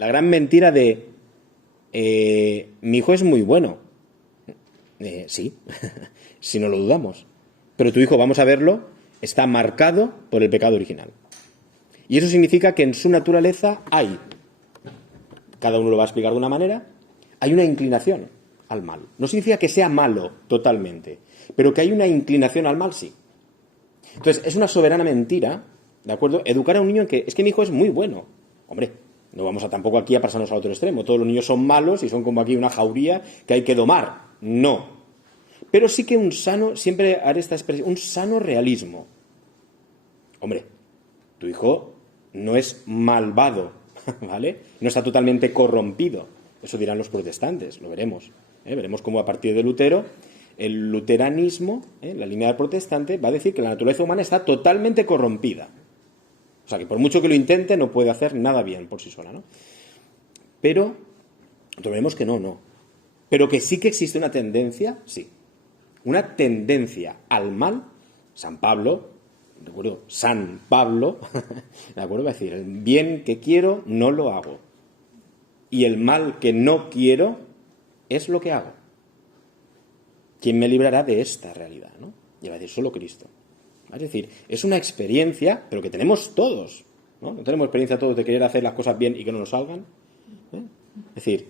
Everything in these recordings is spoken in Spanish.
La gran mentira de mi hijo es muy bueno. Sí, si no lo dudamos. Pero tu hijo, vamos a verlo, está marcado por el pecado original. Y eso significa que en su naturaleza hay, cada uno lo va a explicar de una manera, hay una inclinación al mal. No significa que sea malo totalmente, pero que hay una inclinación al mal, sí. Entonces, es una soberana mentira, ¿de acuerdo? Educar a un niño en que es que mi hijo es muy bueno. Hombre, no vamos a tampoco aquí a pasarnos al otro extremo. Todos los niños son malos y son como aquí una jauría que hay que domar. No. Pero sí que un sano, siempre haré esta expresión, un sano realismo. Hombre, tu hijo no es malvado, ¿vale? No está totalmente corrompido. Eso dirán los protestantes, lo veremos. Veremos cómo a partir de Lutero, el luteranismo, la línea protestante, va a decir que la naturaleza humana está totalmente corrompida. O sea, que por mucho que lo intente, no puede hacer nada bien por sí sola, ¿no? Pero, vemos que no. Pero que sí que existe una tendencia, sí. Una tendencia al mal. San Pablo, recuerdo, San Pablo, ¿de acuerdo? Va a decir, el bien que quiero no lo hago. Y el mal que no quiero es lo que hago. ¿Quién me librará de esta realidad, no? Y va a decir, solo Cristo. Es decir, es una experiencia, pero que tenemos todos, ¿no? No tenemos experiencia todos de querer hacer las cosas bien y que no nos salgan. Es decir,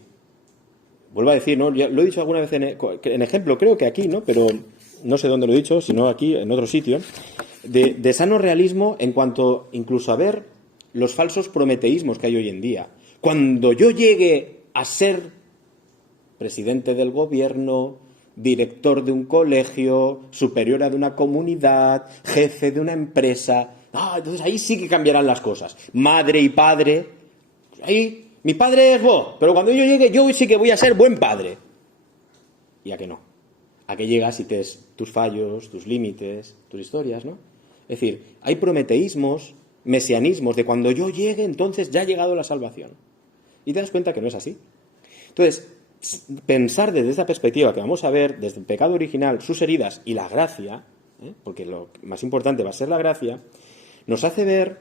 vuelvo a decir, ¿no? Ya lo he dicho alguna vez en ejemplo, creo que aquí, ¿no? Pero no sé dónde lo he dicho, sino aquí, en otro sitio, de sano realismo en cuanto incluso a ver los falsos prometeísmos que hay hoy en día. Cuando yo llegue a ser presidente del gobierno, director de un colegio, superiora de una comunidad, jefe de una empresa, entonces ahí sí que cambiarán las cosas. Madre y padre, ahí, mi padre es vos, pero cuando yo llegue, yo sí que voy a ser buen padre. ¿Y a qué no? A que llegas y te tus fallos, tus límites, tus historias, ¿no? Es decir, hay prometeísmos, mesianismos, de cuando yo llegue, entonces ya ha llegado la salvación. Y te das cuenta que no es así. Entonces, pensar desde esa perspectiva que vamos a ver, desde el pecado original, sus heridas y la gracia, porque lo más importante va a ser la gracia, nos hace ver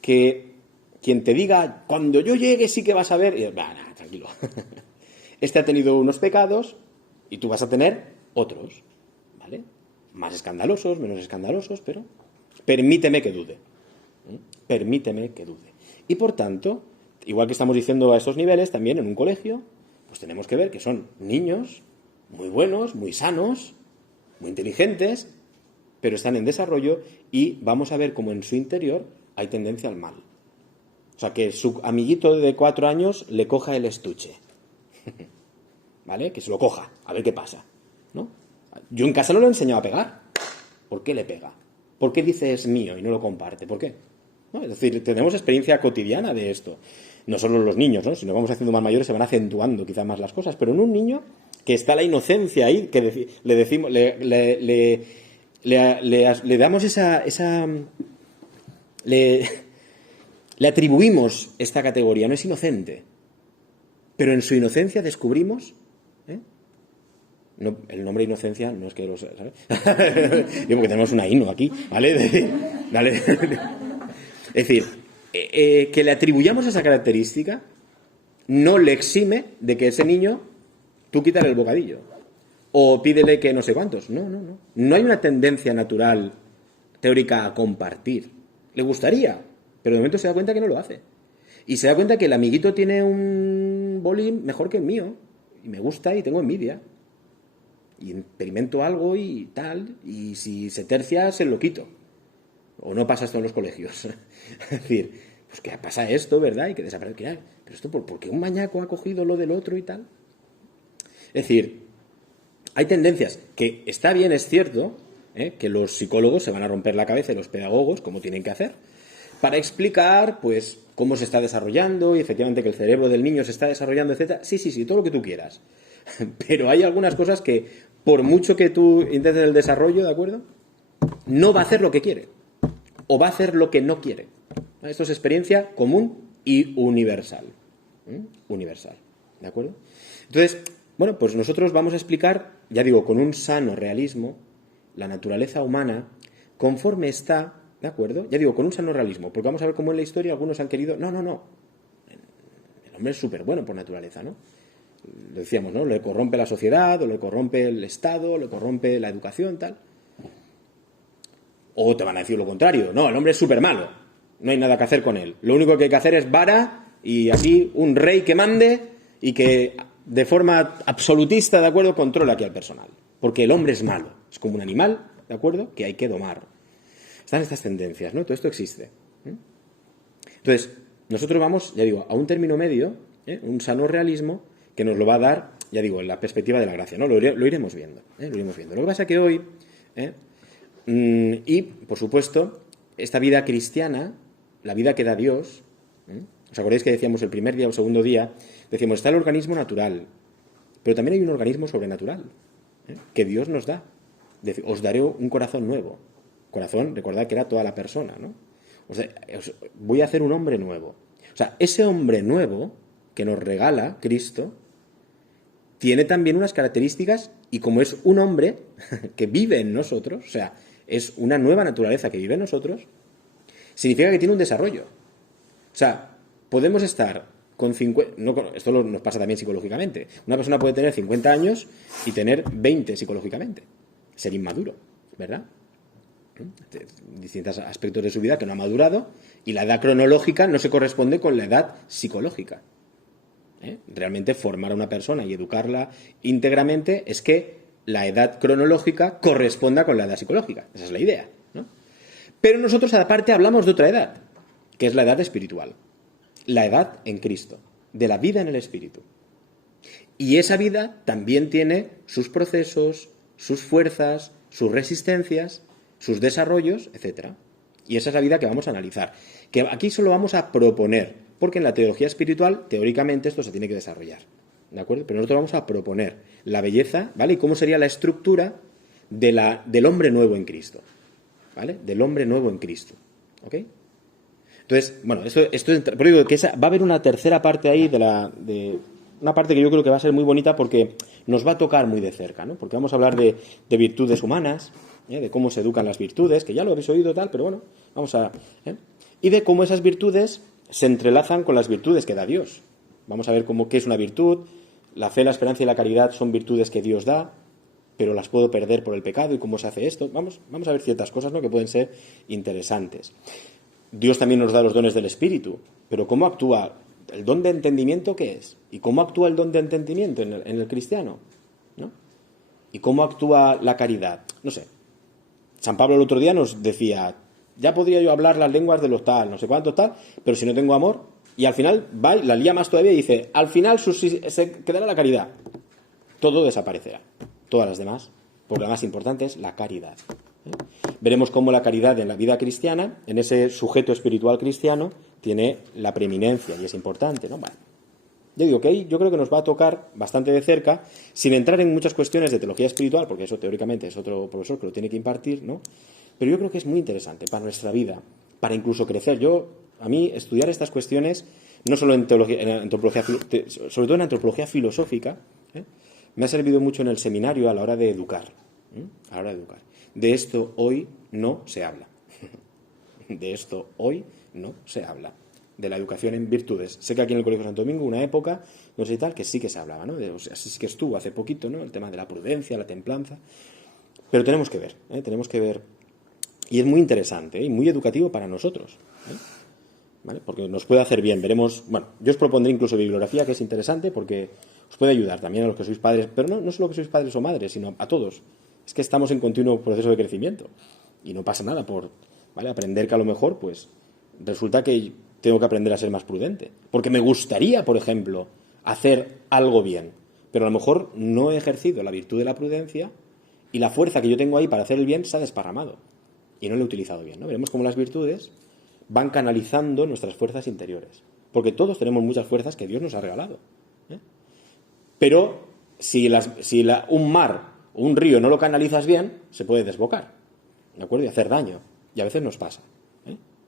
que quien te diga, cuando yo llegue sí que vas a ver, y tranquilo, este ha tenido unos pecados y tú vas a tener otros, ¿vale? Más escandalosos, menos escandalosos, pero permíteme que dude. Permíteme que dude. Y por tanto, igual que estamos diciendo a estos niveles, también en un colegio, pues tenemos que ver que son niños muy buenos, muy sanos, muy inteligentes, pero están en desarrollo y vamos a ver cómo en su interior hay tendencia al mal. O sea, que su amiguito de 4 años le coja el estuche. ¿Vale? Que se lo coja, a ver qué pasa, ¿no? Yo en casa no lo he enseñado a pegar. ¿Por qué le pega? ¿Por qué dice es mío y no lo comparte? ¿Por qué? ¿No? Es decir, tenemos experiencia cotidiana de esto. No solo los niños, ¿no? Si nos vamos haciendo más mayores se van acentuando quizás más las cosas, pero en un niño que está la inocencia ahí, que le decimos, le damos le atribuimos esta categoría, no es inocente, pero en su inocencia descubrimos, no, el nombre inocencia no es que lo ¿sabes? Yo porque tenemos una INO aquí, ¿vale? ¿Vale? Es decir, que le atribuyamos esa característica no le exime de que ese niño tú quítale el bocadillo o pídele que no sé cuántos. No. No hay una tendencia natural teórica a compartir. Le gustaría, pero de momento se da cuenta que no lo hace. Y se da cuenta que el amiguito tiene un boli mejor que el mío y me gusta y tengo envidia. Y experimento algo y tal, y si se tercia, se lo quito. O no pasa esto en los colegios. Es decir, pues que pasa esto, ¿verdad? Y que desaparece. Pero esto, ¿por qué un mañaco ha cogido lo del otro y tal? Es decir, hay tendencias que está bien, es cierto, que los psicólogos se van a romper la cabeza y los pedagogos, como tienen que hacer, para explicar, pues, cómo se está desarrollando y efectivamente que el cerebro del niño se está desarrollando, etc. Sí, todo lo que tú quieras. Pero hay algunas cosas que, por mucho que tú intentes el desarrollo, ¿de acuerdo? No va a hacer lo que quiere. O va a hacer lo que no quiere. Esto es experiencia común y universal. Universal. ¿De acuerdo? Entonces, bueno, pues nosotros vamos a explicar, ya digo, con un sano realismo, la naturaleza humana conforme está, ¿de acuerdo? Ya digo, con un sano realismo, porque vamos a ver cómo en la historia algunos han querido... No. En El hombre es súper bueno por naturaleza, ¿no? Lo decíamos, ¿no? Le corrompe la sociedad, o le corrompe el Estado, le corrompe la educación, tal. O te van a decir lo contrario. No, el hombre es súper malo. No hay nada que hacer con él. Lo único que hay que hacer es vara y aquí un rey que mande y que de forma absolutista, ¿de acuerdo?, controla aquí al personal. Porque el hombre es malo. Es como un animal, ¿de acuerdo?, que hay que domar. Están estas tendencias, ¿no? Todo esto existe. Entonces, nosotros vamos, ya digo, a un término medio, un sano realismo, que nos lo va a dar, ya digo, en la perspectiva de la gracia, ¿no? Lo iremos viendo, Lo iremos viendo. Lo que pasa es que hoy, y, por supuesto, esta vida cristiana, la vida que da Dios, ¿os acordáis que decíamos el primer día o el segundo día? Decíamos, está el organismo natural, pero también hay un organismo sobrenatural, que Dios nos da. Os daré un corazón nuevo. Corazón, recordad que era toda la persona, ¿no? O sea, os voy a hacer un hombre nuevo. O sea, ese hombre nuevo que nos regala Cristo tiene también unas características, y como es un hombre que vive en nosotros, o sea, es una nueva naturaleza que vive en nosotros, significa que tiene un desarrollo. O sea, podemos estar con 50... esto nos pasa también psicológicamente. Una persona puede tener 50 años y tener 20 psicológicamente. Ser inmaduro, ¿verdad? Distintos aspectos de su vida que no ha madurado, y la edad cronológica no se corresponde con la edad psicológica. Realmente formar a una persona y educarla íntegramente es que la edad cronológica corresponda con la edad psicológica. Esa es la idea, ¿no? Pero nosotros aparte hablamos de otra edad, que es la edad espiritual. La edad en Cristo, de la vida en el Espíritu. Y esa vida también tiene sus procesos, sus fuerzas, sus resistencias, sus desarrollos, etc. Y esa es la vida que vamos a analizar. Que aquí solo vamos a proponer, porque en la teología espiritual, teóricamente, esto se tiene que desarrollar. ¿De acuerdo? Pero nosotros vamos a proponer la belleza, ¿vale? Y cómo sería la estructura del hombre nuevo en Cristo. ¿Vale? Del hombre nuevo en Cristo. ¿Ok? Entonces, bueno, esto pero digo que va a haber una tercera parte ahí de una parte que yo creo que va a ser muy bonita porque nos va a tocar muy de cerca, ¿no? Porque vamos a hablar de virtudes humanas, de cómo se educan las virtudes, que ya lo habéis oído tal, pero bueno, vamos a... y de cómo esas virtudes se entrelazan con las virtudes que da Dios. Vamos a ver qué es una virtud. La fe, la esperanza y la caridad son virtudes que Dios da, pero las puedo perder por el pecado, y cómo se hace esto. Vamos a ver ciertas cosas, ¿no?, que pueden ser interesantes. Dios también nos da los dones del Espíritu, pero ¿cómo actúa el don de entendimiento? ¿Qué es? ¿Y cómo actúa el don de entendimiento en el cristiano? ¿No? ¿Y cómo actúa la caridad? No sé. San Pablo el otro día nos decía, ya podría yo hablar las lenguas de los tal, no sé cuántos tal, pero si no tengo amor, y al final va y la lía más todavía y dice, al final se quedará la caridad. Todo desaparecerá. Todas las demás, porque la más importante es la caridad. Veremos cómo la caridad en la vida cristiana, en ese sujeto espiritual cristiano, tiene la preeminencia y es importante, ¿no? Bueno, yo digo que ahí yo creo que nos va a tocar bastante de cerca, sin entrar en muchas cuestiones de teología espiritual, porque eso teóricamente es otro profesor que lo tiene que impartir, ¿no? Pero yo creo que es muy interesante para nuestra vida, para incluso crecer. A mí, estudiar estas cuestiones, no solo en antropología, sobre todo en antropología filosófica, me ha servido mucho en el seminario a la hora de educar. A la hora de educar. De esto hoy no se habla. De esto hoy no se habla. De la educación en virtudes. Sé que aquí en el Colegio Santo Domingo, una época, no sé tal, que sí que se hablaba, ¿no? O sea, sí que estuvo hace poquito, ¿no? El tema de la prudencia, la templanza. Pero tenemos que ver, tenemos que ver. Y es muy interesante, y muy educativo para nosotros, ¿vale? Porque nos puede hacer bien. Veremos, bueno, yo os propondré incluso bibliografía, que es interesante, porque os puede ayudar también a los que sois padres, pero no solo que sois padres o madres, sino a todos. Es que estamos en continuo proceso de crecimiento y no pasa nada por, ¿vale?, aprender que a lo mejor, pues, resulta que tengo que aprender a ser más prudente. Porque me gustaría, por ejemplo, hacer algo bien, pero a lo mejor no he ejercido la virtud de la prudencia y la fuerza que yo tengo ahí para hacer el bien se ha desparramado y no lo he utilizado bien, ¿no? Veremos cómo las virtudes van canalizando nuestras fuerzas interiores. Porque todos tenemos muchas fuerzas que Dios nos ha regalado. Pero si un mar o un río no lo canalizas bien, se puede desbocar, ¿de acuerdo? Y hacer daño. Y a veces nos pasa.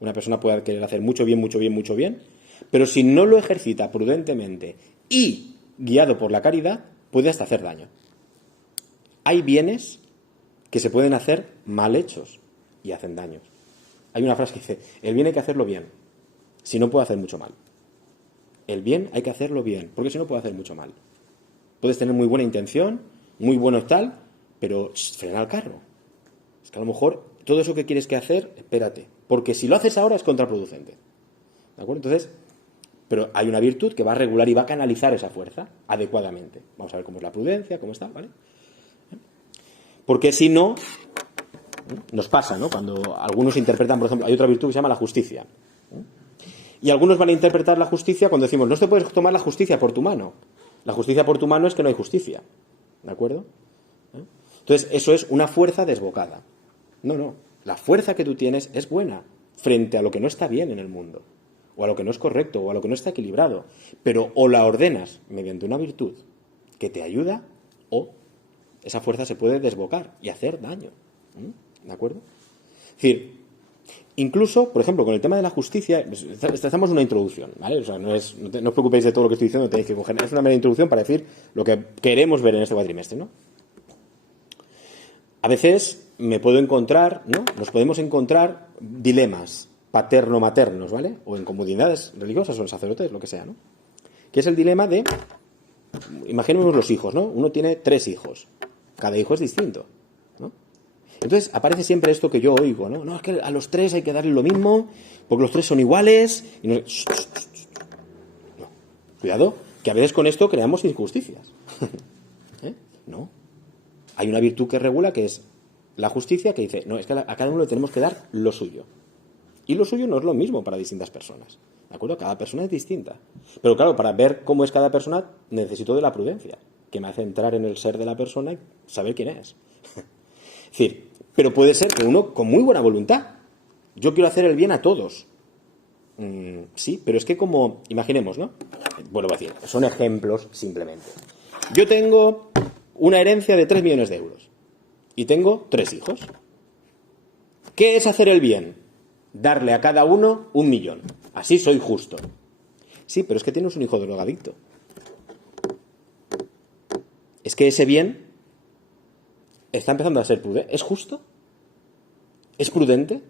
Una persona puede querer hacer mucho bien, pero si no lo ejercita prudentemente y guiado por la caridad, puede hasta hacer daño. Hay bienes que se pueden hacer mal hechos y hacen daños. Hay una frase que dice, el bien hay que hacerlo bien, si no puede hacer mucho mal. el bien hay que hacerlo bien, porque si no puede hacer mucho mal. Puedes tener muy buena intención, muy bueno tal, pero frena el carro. Es que a lo mejor todo eso que quieres que hacer, espérate, porque si lo haces ahora es contraproducente. ¿De acuerdo? Entonces, pero hay una virtud que va a regular y va a canalizar esa fuerza adecuadamente. Vamos a ver cómo es la prudencia, cómo está, ¿vale? Porque si no, nos pasa, ¿no? Cuando algunos interpretan, por ejemplo, hay otra virtud que se llama la justicia. Y algunos van a interpretar la justicia cuando decimos, no te puedes tomar la justicia por tu mano. La justicia por tu mano es que no hay justicia. ¿De acuerdo? Entonces, eso es una fuerza desbocada. No, no. La fuerza que tú tienes es buena frente a lo que no está bien en el mundo, o a lo que no es correcto, o a lo que no está equilibrado. Pero o la ordenas mediante una virtud que te ayuda, o esa fuerza se puede desbocar y hacer daño. ¿De acuerdo? Es decir, incluso, por ejemplo, con el tema de la justicia, estamos en una introducción, ¿vale? O sea, no os preocupéis de todo lo que estoy diciendo, tenéis que coger. Es una mera introducción para decir lo que queremos ver en este cuatrimestre, ¿no? A veces me puedo encontrar, ¿no? Nos podemos encontrar dilemas paterno-maternos, ¿vale? O en comunidades religiosas o en sacerdotes, lo que sea, ¿no? Que es el dilema de, imaginemos los hijos, ¿no? Uno tiene 3 hijos, cada hijo es distinto, ¿no? Entonces aparece siempre esto que yo oigo, ¿no? No, es que a los 3 hay que darle lo mismo, porque los 3 son iguales. Y no, cuidado, que a veces con esto creamos injusticias. No. Hay una virtud que regula, que es la justicia, que dice, no, es que a cada uno le tenemos que dar lo suyo. Y lo suyo no es lo mismo para distintas personas. ¿De acuerdo? Cada persona es distinta. Pero claro, para ver cómo es cada persona, necesito de la prudencia, que me hace entrar en el ser de la persona y saber quién es. Es decir, pero puede ser que uno con muy buena voluntad, yo quiero hacer el bien a todos. Sí, pero es que como, imaginemos, ¿no? Bueno, voy a decir, son ejemplos simplemente. Yo tengo una herencia de 3 millones de euros y tengo 3 hijos. ¿Qué es hacer el bien? Darle a cada uno 1 millón. Así soy justo. Sí, pero es que tienes un hijo drogadicto. Es que ese bien está empezando a ser prudente. ¿Es justo? ¿Es prudente?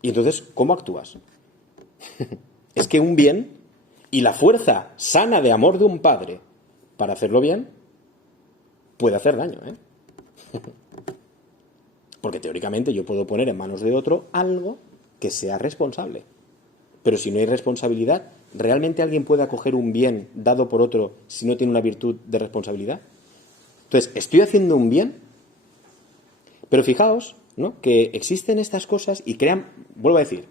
Y entonces, ¿cómo actúas? Es que un bien y la fuerza sana de amor de un padre para hacerlo bien puede hacer daño, ¿eh? Porque teóricamente yo puedo poner en manos de otro algo que sea responsable. Pero si no hay responsabilidad, ¿realmente alguien puede acoger un bien dado por otro si no tiene una virtud de responsabilidad? Entonces, estoy haciendo un bien, pero fijaos, ¿no?, que existen estas cosas y crean, vuelvo a decir,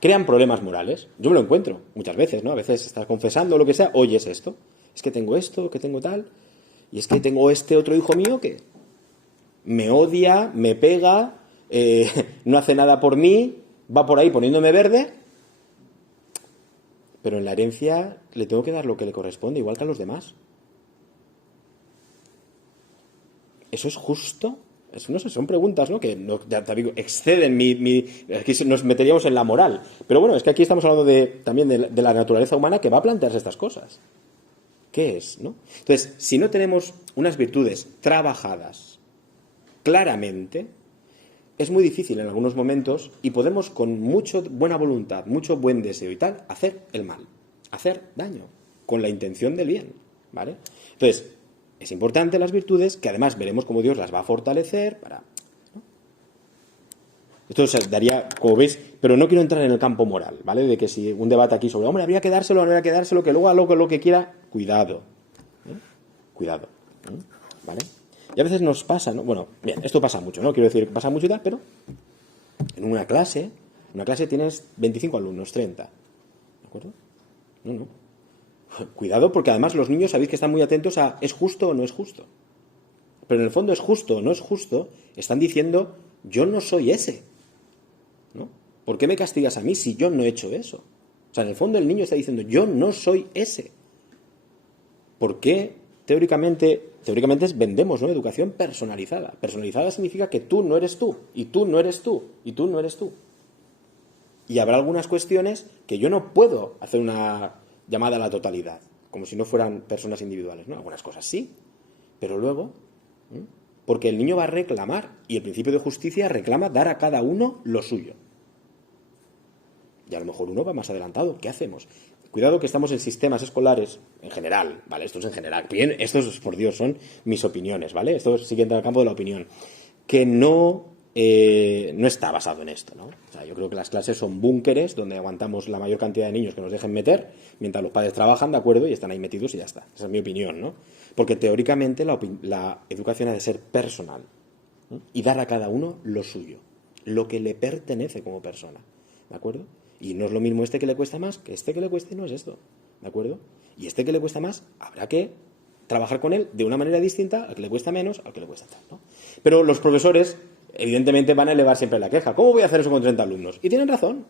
crean problemas morales. Yo me lo encuentro muchas veces, ¿no? A veces estás confesando lo que sea, oyes esto, es que tengo esto, que tengo tal, y es que tengo este otro hijo mío que me odia, me pega, no hace nada por mí, va por ahí poniéndome verde, pero en la herencia le tengo que dar lo que le corresponde, igual que a los demás. ¿Eso es justo? Eso, no sé, son preguntas, ¿no?, que ya te digo, exceden aquí nos meteríamos en la moral. Pero bueno, es que aquí estamos hablando también de la naturaleza humana, que va a plantearse estas cosas. ¿Qué es, no? Entonces, si no tenemos unas virtudes trabajadas claramente, es muy difícil en algunos momentos, y podemos con mucha buena voluntad, mucho buen deseo y tal, hacer el mal, hacer daño, con la intención del bien, ¿vale? Entonces, es importante las virtudes, que además veremos cómo Dios las va a fortalecer para, ¿no? Esto se daría, como veis, pero no quiero entrar en el campo moral, ¿vale? De que si un debate aquí sobre, hombre, habría que dárselo, no habría que dárselo, que luego haga lo que quiera, cuidado, cuidado, ¿vale? Y a veces nos pasa, ¿no? Bueno, bien, esto pasa mucho, ¿no? Quiero decir que pasa mucho y tal, pero en una clase tienes 25 alumnos, 30, ¿de acuerdo? No. Cuidado, porque además los niños sabéis que están muy atentos a ¿es justo o no es justo? Pero en el fondo es justo o no es justo, están diciendo yo no soy ese, ¿no? ¿Por qué me castigas a mí si yo no he hecho eso? O sea, en el fondo el niño está diciendo yo no soy ese. ¿Por qué teóricamente vendemos, ¿no?, educación personalizada? Personalizada significa que tú no eres tú, y tú no eres tú, y tú no eres tú. Y habrá algunas cuestiones que yo no puedo hacer una llamada a la totalidad, como si no fueran personas individuales, ¿no? Algunas cosas sí, pero luego, porque el niño va a reclamar, y el principio de justicia reclama dar a cada uno lo suyo. Y a lo mejor uno va más adelantado. ¿Qué hacemos? Cuidado que estamos en sistemas escolares, en general, ¿vale? Esto es en general. Bien, estos, por Dios, son mis opiniones, ¿vale? Esto sí que entra al campo de la opinión. Que no está basado en esto, ¿no? O sea, yo creo que las clases son búnkeres donde aguantamos la mayor cantidad de niños que nos dejen meter, mientras los padres trabajan, ¿de acuerdo? Y están ahí metidos y ya está. Esa es mi opinión, ¿no? Porque teóricamente la educación ha de ser personal, ¿no? Y dar a cada uno lo suyo, lo que le pertenece como persona, ¿de acuerdo? Y no es lo mismo este que le cuesta más que este que le cueste, no es esto, ¿de acuerdo? Y este que le cuesta más, habrá que trabajar con él de una manera distinta al que le cuesta menos, al que le cuesta tal, ¿no? Pero los profesores, evidentemente, van a elevar siempre la queja. ¿Cómo voy a hacer eso con 30 alumnos? Y tienen razón.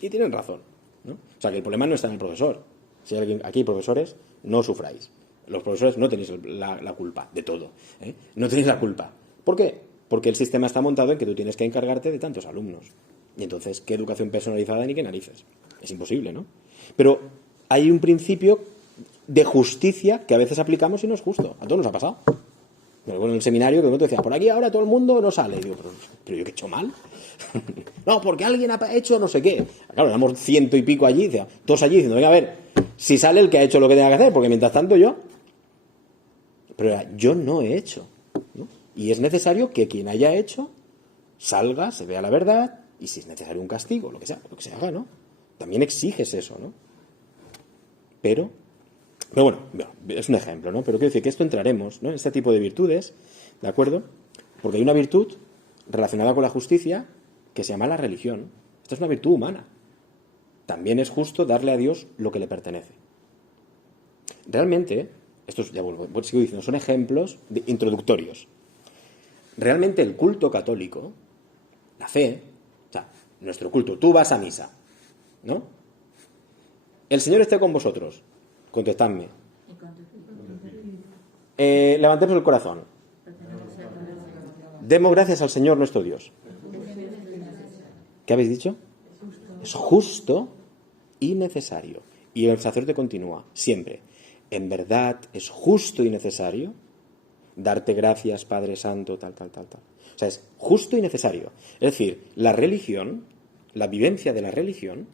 Y tienen razón, ¿no? O sea, que el problema no está en el profesor. Si hay alguien, aquí, profesores, no sufráis. Los profesores no tenéis la culpa de todo, ¿eh? No tenéis la culpa. ¿Por qué? Porque el sistema está montado en que tú tienes que encargarte de tantos alumnos. Y entonces, ¿qué educación personalizada ni qué narices? Es imposible, ¿no? Pero hay un principio de justicia que a veces aplicamos y no es justo. A todos nos ha pasado. Pero en el seminario que uno te decía, por aquí ahora todo el mundo no sale. Y digo, pero yo qué he hecho mal. No, porque alguien ha hecho no sé qué. Claro, éramos 100 y pico allí, todos allí diciendo, venga, a ver, si sale el que ha hecho lo que tenga que hacer, porque mientras tanto yo... Pero yo no he hecho, ¿no? Y es necesario que quien haya hecho salga, se vea la verdad, y si es necesario un castigo, lo que se haga, ¿no? También exiges eso, ¿no? Pero bueno, es un ejemplo, ¿no? Pero quiero decir que esto entraremos, ¿no?, en este tipo de virtudes, ¿de acuerdo? Porque hay una virtud relacionada con la justicia que se llama la religión. Esta es una virtud humana. También es justo darle a Dios lo que le pertenece. Realmente, estos, ya sigo diciendo, son ejemplos introductorios. Realmente el culto católico, la fe, o sea, nuestro culto, tú vas a misa, ¿no? El Señor esté con vosotros. Contestadme. Levantemos el corazón. Demos gracias al Señor nuestro Dios. ¿Qué habéis dicho? Es justo y necesario. Y el sacerdote continúa, siempre. En verdad es justo y necesario darte gracias, Padre Santo, tal. O sea, es justo y necesario. Es decir, la religión, la vivencia de la religión,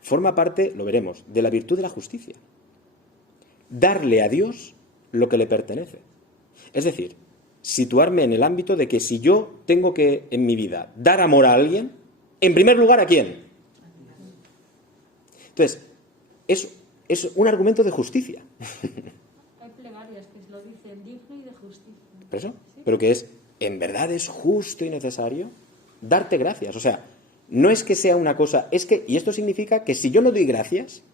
forma parte, lo veremos, de la virtud de la justicia. Darle a Dios lo que le pertenece. Es decir, situarme en el ámbito de que si yo tengo que, en mi vida, dar amor a alguien, en primer lugar, ¿a quién? Entonces, es un argumento de justicia. Hay plegarias que lo dicen digno y de justicia. ¿Pero eso? ¿Sí? Pero que es, en verdad es justo y necesario darte gracias. O sea, no es que sea una cosa, es que, y esto significa que si yo no doy gracias,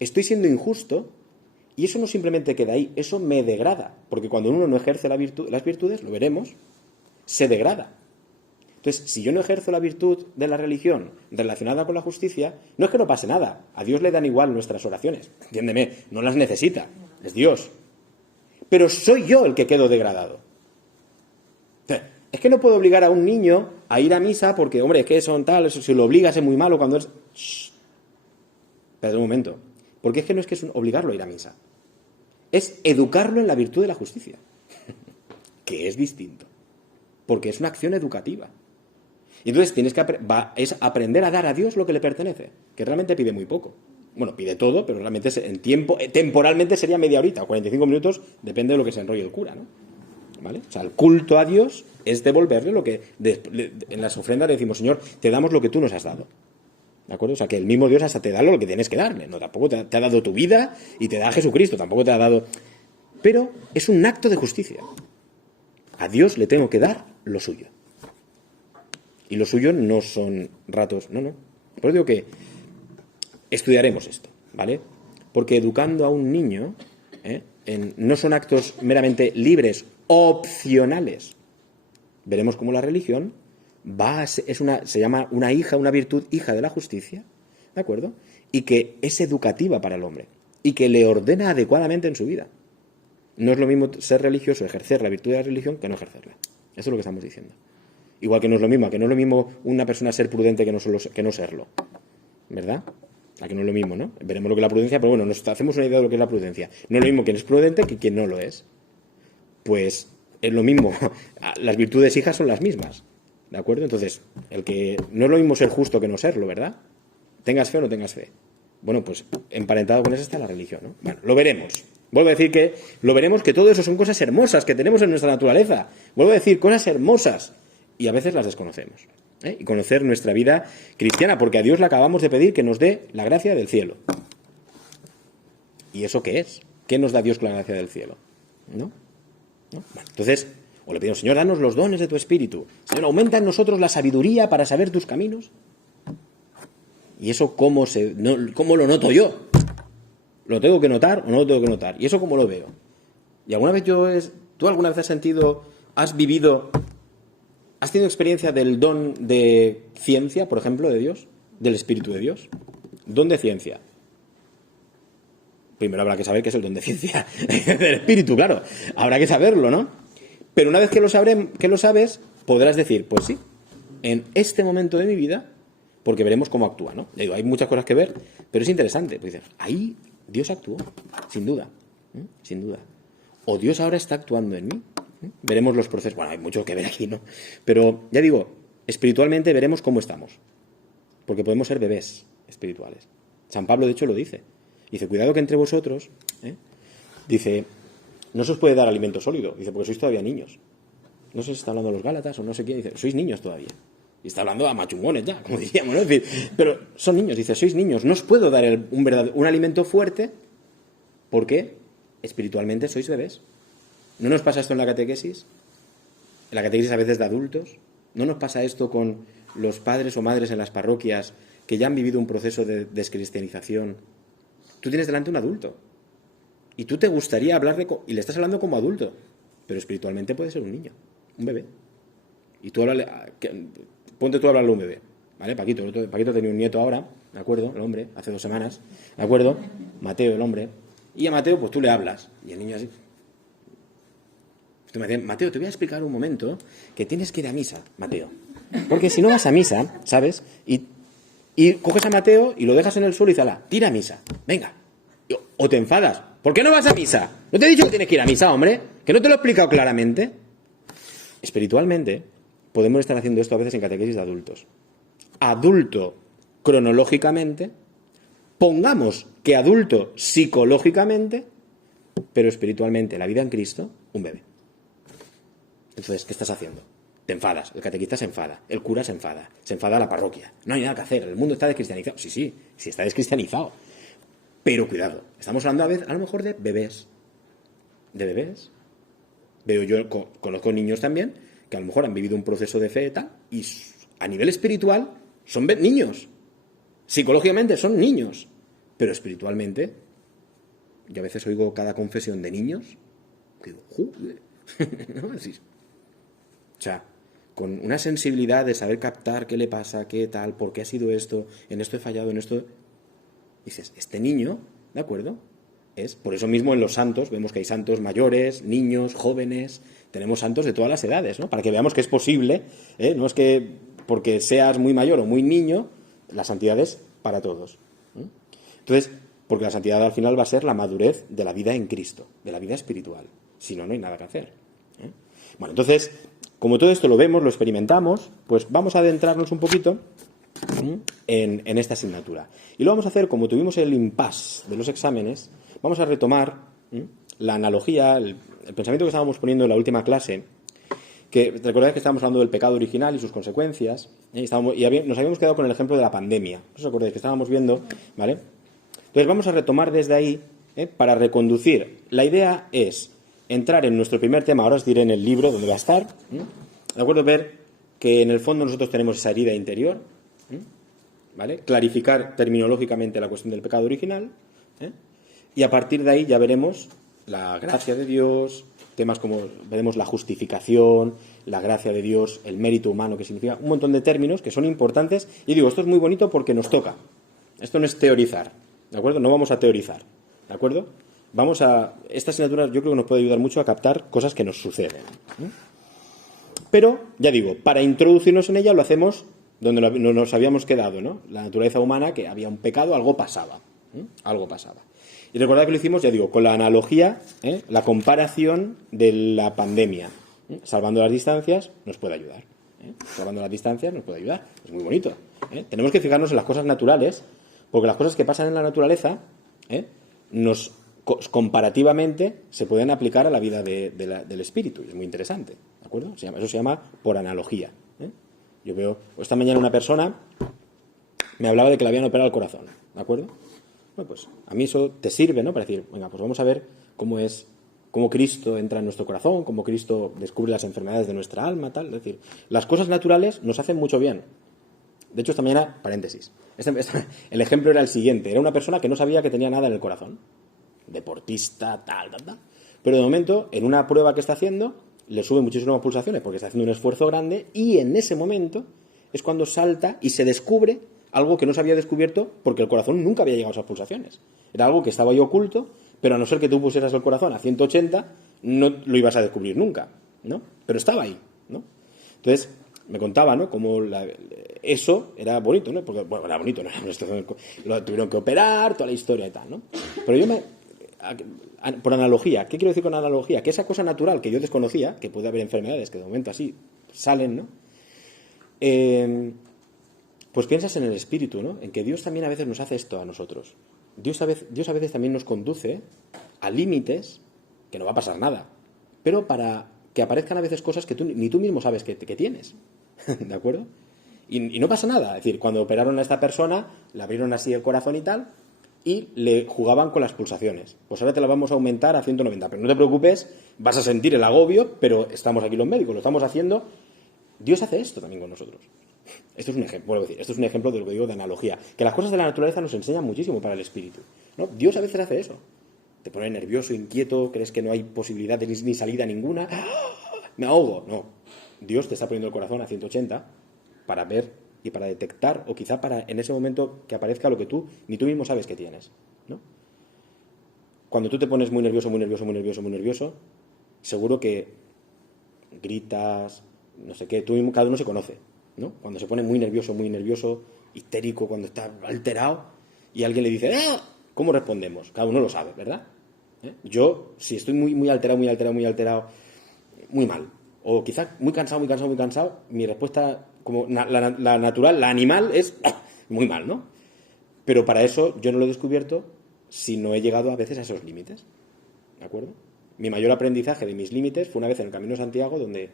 estoy siendo injusto, y eso no simplemente queda ahí, eso me degrada, porque cuando uno no ejerce las virtudes, lo veremos, se degrada. Entonces, si yo no ejerzo la virtud de la religión relacionada con la justicia, no es que no pase nada, a Dios le dan igual nuestras oraciones, entiéndeme, no las necesita, es Dios. Pero soy yo el que quedo degradado. Es que no puedo obligar a un niño a ir a misa porque, hombre, es que son tal, eso, si lo obligas es muy malo cuando es... Shh. Espera un momento. Porque es que no es que es obligarlo a ir a misa. Es educarlo en la virtud de la justicia. Que es distinto. Porque es una acción educativa. Y entonces tienes que es aprender a dar a Dios lo que le pertenece. Que realmente pide muy poco. Bueno, pide todo, pero realmente temporalmente sería media horita o 45 minutos, depende de lo que se enrolle el cura, ¿no? ¿Vale? O sea, el culto a Dios es devolverle lo que en las ofrendas le decimos, Señor, te damos lo que tú nos has dado. ¿De acuerdo? O sea, que el mismo Dios hasta te da lo que tienes que darle. No, tampoco te ha dado tu vida y te da Jesucristo, tampoco te ha dado... Pero es un acto de justicia. A Dios le tengo que dar lo suyo. Y lo suyo no son ratos, no. Por eso digo que estudiaremos esto, ¿vale? Porque educando a un niño, no son actos meramente libres, opcionales. Veremos cómo la religión se llama una virtud hija de la justicia, ¿de acuerdo? Y que es educativa para el hombre y que le ordena adecuadamente en su vida. No es lo mismo ser religioso, ejercer la virtud de la religión, que no ejercerla. Eso es lo que estamos diciendo. Igual que no es lo mismo, una persona ser prudente que no serlo. ¿Verdad? A que no es lo mismo, ¿no? Veremos lo que es la prudencia, pero bueno, nos hacemos una idea de lo que es la prudencia. No es lo mismo quien es prudente que quien no lo es. Pues es lo mismo. Las virtudes hijas son las mismas. ¿De acuerdo? Entonces, no es lo mismo ser justo que no serlo, ¿verdad? Tengas fe o no tengas fe. Bueno, pues emparentado con eso está la religión, ¿no? Bueno, lo veremos. Vuelvo a decir que lo veremos, que todo eso son cosas hermosas que tenemos en nuestra naturaleza. Vuelvo a decir, cosas hermosas. Y a veces las desconocemos. Y conocer nuestra vida cristiana, porque a Dios le acabamos de pedir que nos dé la gracia del cielo. ¿Y eso qué es? ¿Qué nos da Dios con la gracia del cielo? ¿No? Bueno, entonces, o le pedimos, Señor, danos los dones de tu Espíritu. Señor, aumenta en nosotros la sabiduría para saber tus caminos. ¿Y eso cómo lo noto yo? ¿Lo tengo que notar o no lo tengo que notar? ¿Y eso cómo lo veo? ¿Y alguna vez tú alguna vez has sentido, has vivido, has tenido experiencia del don de ciencia, por ejemplo, de Dios? ¿Del Espíritu de Dios? Don de ciencia. Primero habrá que saber qué es el don de ciencia del Espíritu, claro. Habrá que saberlo, ¿no? Pero una vez que lo sabes, podrás decir, pues sí, en este momento de mi vida, porque veremos cómo actúa, ¿no? Digo, hay muchas cosas que ver, pero es interesante. Pues dices, ahí Dios actuó, sin duda, sin duda. O Dios ahora está actuando en mí. Veremos los procesos. Bueno, hay mucho que ver aquí, ¿no? Pero ya digo, espiritualmente veremos cómo estamos. Porque podemos ser bebés espirituales. San Pablo, de hecho, lo dice. Dice, cuidado que entre vosotros, dice, no se os puede dar alimento sólido. Dice, porque sois todavía niños. No sé si está hablando de los Gálatas o no sé quién. Dice, sois niños todavía. Y está hablando a machungones ya, como diríamos, ¿no? Es decir, pero son niños. Dice, sois niños. No os puedo dar un alimento fuerte porque espiritualmente sois bebés. ¿No nos pasa esto en la catequesis? En la catequesis a veces de adultos. ¿No nos pasa esto con los padres o madres en las parroquias que ya han vivido un proceso de descristianización? Tú tienes delante un adulto y tú te gustaría hablarle y le estás hablando como adulto, pero espiritualmente puede ser un niño, un bebé. Y tú ponte tú a hablarle a un bebé, ¿vale? Paquito tenía un nieto ahora, ¿de acuerdo? El hombre, hace 2 semanas, ¿de acuerdo? Mateo, el hombre. Y a Mateo, pues tú le hablas. Y el niño así. Tú me dices, Mateo, te voy a explicar un momento que tienes que ir a misa, Mateo. Porque si no vas a misa, ¿sabes? Y coges a Mateo y lo dejas en el suelo y dices, ala, tira a misa, venga. O te enfadas. ¿Por qué no vas a misa? ¿No te he dicho que tienes que ir a misa, hombre? ¿Que no te lo he explicado claramente? Espiritualmente, podemos estar haciendo esto a veces en catequesis de adultos. Adulto cronológicamente, pongamos que adulto psicológicamente, pero espiritualmente, la vida en Cristo, un bebé. Entonces, ¿qué estás haciendo? Te enfadas, el catequista se enfada, el cura se enfada la parroquia. No hay nada que hacer, el mundo está descristianizado. Sí está descristianizado. Pero cuidado, estamos hablando a lo mejor de bebés. ¿De bebés? Yo conozco niños también que a lo mejor han vivido un proceso de fe y tal, y a nivel espiritual son niños. Psicológicamente son niños, pero espiritualmente, yo a veces oigo cada confesión de niños que digo, ¡joder! ¿No? Así. O sea, con una sensibilidad de saber captar qué le pasa, qué tal, por qué ha sido esto, en esto he fallado, en esto... Dices, este niño, ¿de acuerdo? Por eso mismo en los santos, vemos que hay santos mayores, niños, jóvenes, tenemos santos de todas las edades, ¿no? Para que veamos que es posible, no es que porque seas muy mayor o muy niño, la santidad es para todos. Entonces, porque la santidad al final va a ser la madurez de la vida en Cristo, de la vida espiritual. Si no, no hay nada que hacer. Bueno, entonces, como todo esto lo vemos, lo experimentamos, pues vamos a adentrarnos un poquito en esta asignatura. Y lo vamos a hacer, como tuvimos el impasse de los exámenes, vamos a retomar la analogía, el pensamiento que estábamos poniendo en la última clase, que recordáis que estábamos hablando del pecado original y sus consecuencias, y nos habíamos quedado con el ejemplo de la pandemia. ¿No os acordáis que estábamos viendo? ¿Vale? Entonces vamos a retomar desde ahí para reconducir. La idea es entrar en nuestro primer tema, ahora os diré en el libro donde va a estar, ¿de acuerdo? Ver que en el fondo nosotros tenemos esa herida interior, ¿vale? Clarificar terminológicamente la cuestión del pecado original, y a partir de ahí ya veremos la gracia de Dios, temas como veremos la justificación, la gracia de Dios, el mérito humano, que significa un montón de términos que son importantes. Y digo, esto es muy bonito porque nos toca. Esto no es teorizar, ¿de acuerdo? No vamos a teorizar, ¿de acuerdo? Esta asignatura yo creo que nos puede ayudar mucho a captar cosas que nos suceden. Pero, ya digo, para introducirnos en ella lo hacemos donde nos habíamos quedado, ¿no? La naturaleza humana, que había un pecado, algo pasaba. Algo pasaba. Y recordad que lo hicimos, ya digo, con la analogía, la comparación de la pandemia. Salvando las distancias nos puede ayudar. Salvando las distancias nos puede ayudar. Es muy bonito. Tenemos que fijarnos en las cosas naturales, Porque las cosas que pasan en la naturaleza, comparativamente se pueden aplicar a la vida del espíritu. Y es muy interesante, ¿de acuerdo? Eso se llama por analogía. Yo veo, esta mañana una persona me hablaba de que le habían operado el corazón, ¿de acuerdo? Bueno, pues a mí eso te sirve, ¿no? Para decir, venga, pues vamos a ver cómo Cristo entra en nuestro corazón, cómo Cristo descubre las enfermedades de nuestra alma, tal. Es decir, las cosas naturales nos hacen mucho bien. De hecho, esta mañana, paréntesis, el ejemplo era el siguiente. Era una persona que no sabía que tenía nada en el corazón. Deportista, tal. Pero de momento, en una prueba que está haciendo, le sube muchísimas pulsaciones porque está haciendo un esfuerzo grande y en ese momento es cuando salta y se descubre algo que no se había descubierto porque el corazón nunca había llegado a esas pulsaciones. Era algo que estaba ahí oculto, pero a no ser que tú pusieras el corazón a 180, no lo ibas a descubrir nunca, ¿no? Pero estaba ahí, ¿no? Entonces, me contaba, ¿no? Cómo eso era bonito, ¿no? Porque, bueno, era bonito, ¿no? Lo tuvieron que operar, toda la historia y tal, ¿no? Pero por analogía, ¿qué quiero decir con analogía? Que esa cosa natural que yo desconocía, que puede haber enfermedades que de momento así salen, ¿no? Pues piensas en el espíritu, ¿no? En que Dios también a veces nos hace esto a nosotros. Dios a veces también nos conduce a límites que no va a pasar nada, pero para que aparezcan a veces cosas que ni tú mismo sabes que tienes, ¿de acuerdo? Y no pasa nada. Es decir, cuando operaron a esta persona, le abrieron así el corazón y tal, y le jugaban con las pulsaciones. Pues ahora te la vamos a aumentar a 190, pero no te preocupes, vas a sentir el agobio, pero estamos aquí los médicos, lo estamos haciendo. Dios hace esto también con nosotros. Esto es un ejemplo, esto es un ejemplo de lo que digo de analogía. Que las cosas de la naturaleza nos enseñan muchísimo para el espíritu, ¿no? Dios a veces hace eso. Te pone nervioso, inquieto, crees que no hay posibilidad de ni salida ninguna. ¡Ah! Me ahogo. No. Dios te está poniendo el corazón a 180 para ver y para detectar, o quizá para en ese momento que aparezca lo que ni tú mismo sabes que tienes, ¿no? Cuando tú te pones muy nervioso, seguro que gritas, no sé qué, cada uno se conoce, ¿no? Cuando se pone muy nervioso, histérico, cuando está alterado y alguien le dice, ¡ah! ¿Cómo respondemos? Cada uno lo sabe, ¿verdad? Yo, si estoy muy alterado, muy mal, o quizá muy cansado, mi respuesta, como la natural, la animal, es muy mal, ¿no? Pero para eso yo no lo he descubierto si no he llegado a veces a esos límites, ¿de acuerdo? Mi mayor aprendizaje de mis límites fue una vez en el Camino de Santiago, donde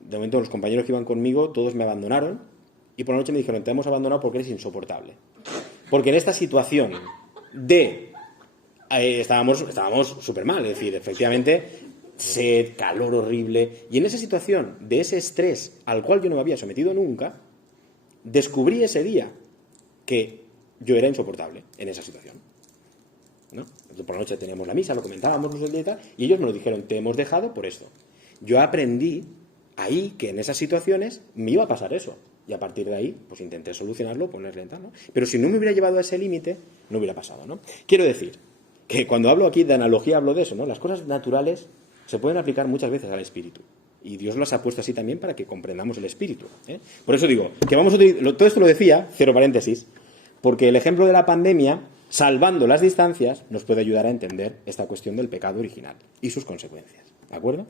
de momento los compañeros que iban conmigo, todos me abandonaron y por la noche me dijeron, te hemos abandonado porque eres insoportable. Porque en esta situación estábamos súper mal, es decir, efectivamente, sed, calor horrible, y en esa situación de ese estrés al cual yo no me había sometido nunca, descubrí ese día que yo era insoportable en esa situación, ¿no? Por la noche teníamos la misa, lo comentábamos nosotros y tal, y ellos me lo dijeron, te hemos dejado por esto. Yo aprendí ahí que en esas situaciones me iba a pasar eso. Y a partir de ahí, pues intenté solucionarlo, ponerle tal, ¿no? Pero si no me hubiera llevado a ese límite, no hubiera pasado, ¿no? Quiero decir que cuando hablo aquí de analogía, hablo de eso, ¿no? Las cosas naturales se pueden aplicar muchas veces al espíritu. Y Dios las ha puesto así también para que comprendamos el espíritu, ¿eh? Por eso digo, que vamos a utilizar, todo esto lo decía, cero paréntesis, porque el ejemplo de la pandemia, salvando las distancias, nos puede ayudar a entender esta cuestión del pecado original y sus consecuencias. ¿De acuerdo?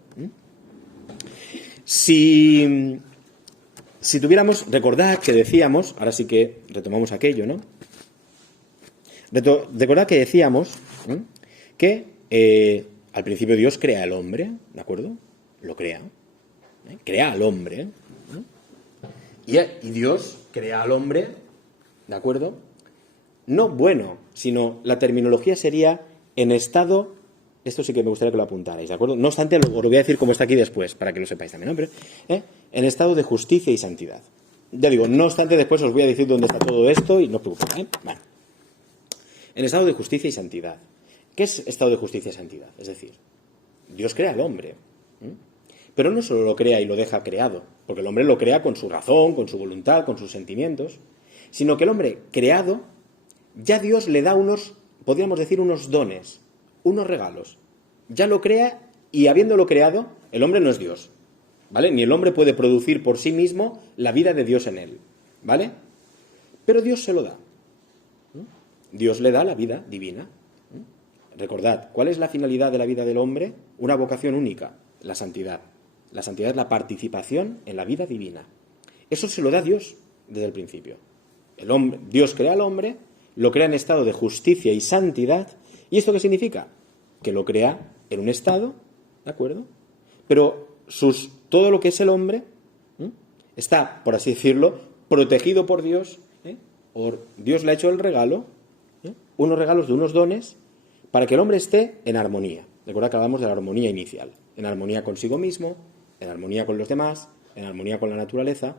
Si tuviéramos, recordad que decíamos, ahora sí que retomamos aquello, ¿no? Recordad que decíamos que al principio Dios crea al hombre, ¿de acuerdo? Lo crea. Crea al hombre. Y Dios crea al hombre, ¿de acuerdo? No bueno, sino la terminología sería en estado. Esto sí que me gustaría que lo apuntarais, ¿de acuerdo? No obstante, os lo voy a decir como está aquí después, para que lo sepáis también, ¿no? Pero, en estado de justicia y santidad. Ya digo, no obstante, después os voy a decir dónde está todo esto y no os preocupéis, ¿eh? Bueno. En estado de justicia y santidad. ¿Qué es estado de justicia y santidad? Es decir, Dios crea al hombre, pero no solo lo crea y lo deja creado, porque el hombre lo crea con su razón, con su voluntad, con sus sentimientos, sino que el hombre creado, ya Dios le da podríamos decir, unos dones, unos regalos. Ya lo crea y habiéndolo creado, el hombre no es Dios, ¿vale? Ni el hombre puede producir por sí mismo la vida de Dios en él, ¿vale? Pero Dios se lo da. Dios le da la vida divina. Recordad, ¿cuál es la finalidad de la vida del hombre? Una vocación única, la santidad. La santidad es la participación en la vida divina. Eso se lo da Dios desde el principio. Dios crea al hombre lo crea en estado de justicia y santidad. ¿Y esto qué significa? Que lo crea en un estado, ¿de acuerdo? Pero todo lo que es el hombre está, por así decirlo, protegido por Dios. Dios le ha hecho el regalo, unos regalos de unos dones, para que el hombre esté en armonía. Recuerda que hablamos de la armonía inicial. En armonía consigo mismo, en armonía con los demás, en armonía con la naturaleza,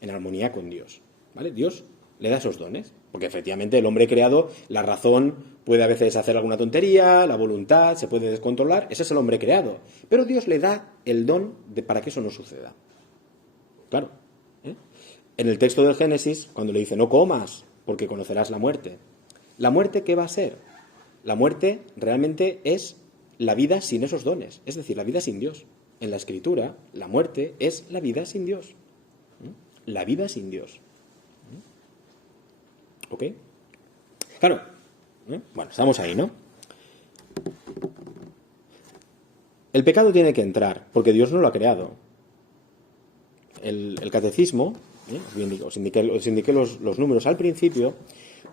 en armonía con Dios. ¿Vale? Dios le da esos dones, porque efectivamente el hombre creado, la razón puede a veces hacer alguna tontería, la voluntad se puede descontrolar, ese es el hombre creado. Pero Dios le da el don para que eso no suceda. Claro. En el texto del Génesis, cuando le dice no comas, porque conocerás la muerte. ¿La muerte qué va a ser? La muerte realmente es la vida sin esos dones, es decir, la vida sin Dios. En la Escritura, la muerte es la vida sin Dios. La vida sin Dios. ¿Ok? Claro. Bueno, estamos ahí, ¿no? El pecado tiene que entrar, porque Dios no lo ha creado. El catecismo, os indiqué los números al principio,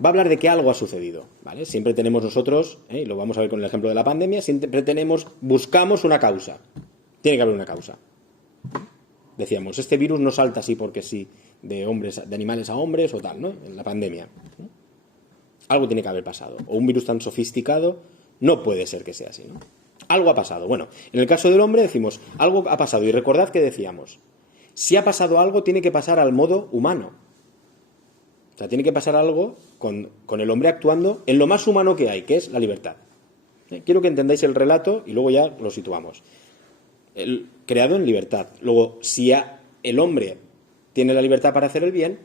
va a hablar de que algo ha sucedido, ¿vale? Siempre tenemos nosotros, y lo vamos a ver con el ejemplo de la pandemia, siempre buscamos una causa. Tiene que haber una causa. Decíamos, este virus no salta así porque sí, de animales a hombres o tal, ¿no? En la pandemia. Algo tiene que haber pasado. O un virus tan sofisticado no puede ser que sea así, ¿no? Algo ha pasado. Bueno, en el caso del hombre decimos, algo ha pasado. Y recordad que decíamos, si ha pasado algo, tiene que pasar al modo humano. O sea, tiene que pasar algo con el hombre actuando en lo más humano que hay, que es la libertad. Quiero que entendáis el relato y luego ya lo situamos. Creado en libertad. Luego, si el hombre tiene la libertad para hacer el bien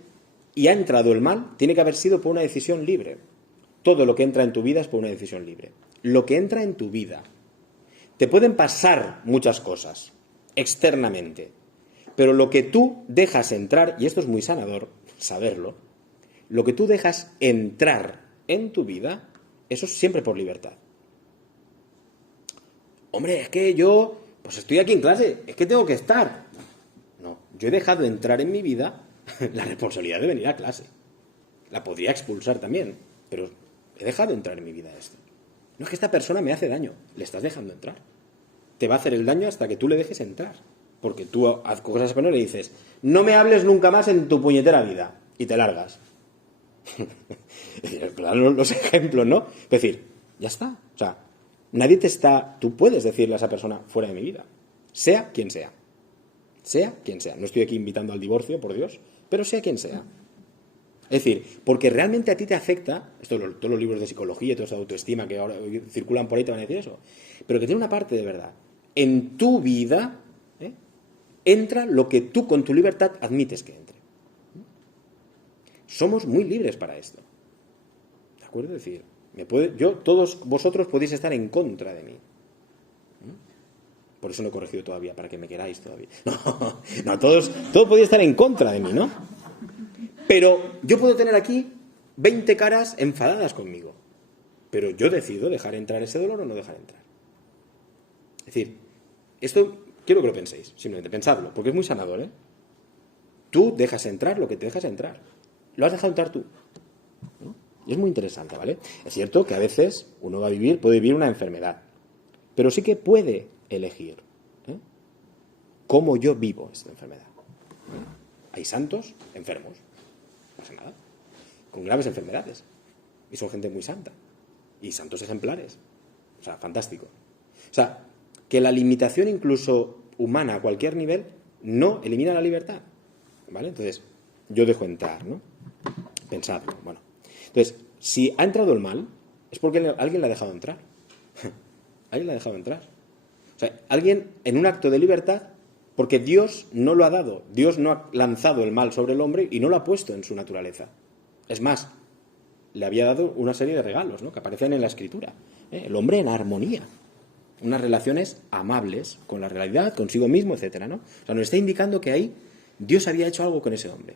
y ha entrado el mal, tiene que haber sido por una decisión libre. Todo lo que entra en tu vida es por una decisión libre. Lo que entra en tu vida. Te pueden pasar muchas cosas externamente, pero lo que tú dejas entrar, y esto es muy sanador saberlo, lo que tú dejas entrar en tu vida, eso es siempre por libertad. Hombre, es que yo, pues estoy aquí en clase, es que tengo que estar. No, yo he dejado entrar en mi vida la responsabilidad de venir a clase. La podría expulsar también, pero he dejado entrar en mi vida esto. No es que esta persona me hace daño, le estás dejando entrar. Te va a hacer el daño hasta que tú le dejes entrar. Porque tú coges a esa persona y le dices, no me hables nunca más en tu puñetera vida. Y te largas. Claro, los ejemplos, ¿no? Es decir, ya está. O sea, tú puedes decirle a esa persona fuera de mi vida. Sea quien sea. Sea quien sea. No estoy aquí invitando al divorcio, por Dios, pero sea quien sea. Es decir, porque realmente a ti te afecta, todos los libros de psicología y toda esa autoestima que ahora circulan por ahí te van a decir eso, pero que tiene una parte de verdad. En tu vida entra lo que tú con tu libertad admites que entre. Somos muy libres para esto. ¿De acuerdo? Es decir, todos vosotros podéis estar en contra de mí. Por eso no he corregido todavía, para que me queráis todavía. No, todos podéis estar en contra de mí, ¿no? Pero yo puedo tener aquí 20 caras enfadadas conmigo. Pero yo decido dejar entrar ese dolor o no dejar entrar. Es decir, esto quiero que lo penséis, simplemente pensadlo, porque es muy sanador, ¿eh? Tú dejas entrar lo que te dejas entrar. Lo has dejado entrar tú, ¿no? Y es muy interesante, ¿vale? Es cierto que a veces uno puede vivir una enfermedad, pero sí que puede elegir cómo yo vivo esta enfermedad. Hay santos enfermos, no pasa nada, con graves enfermedades, y son gente muy santa, y santos ejemplares, o sea, fantástico. O sea, que la limitación incluso humana a cualquier nivel no elimina la libertad, ¿vale? Entonces, yo dejo entrar, ¿no? Pensadlo, bueno. Entonces, si ha entrado el mal, es porque alguien la ha dejado entrar. Alguien la ha dejado entrar. O sea, alguien en un acto de libertad, porque Dios no lo ha dado. Dios no ha lanzado el mal sobre el hombre y no lo ha puesto en su naturaleza. Es más, le había dado una serie de regalos, ¿no? Que aparecen en la Escritura. El hombre en armonía. Unas relaciones amables con la realidad, consigo mismo, etcétera, ¿no? O sea, nos está indicando que ahí Dios había hecho algo con ese hombre.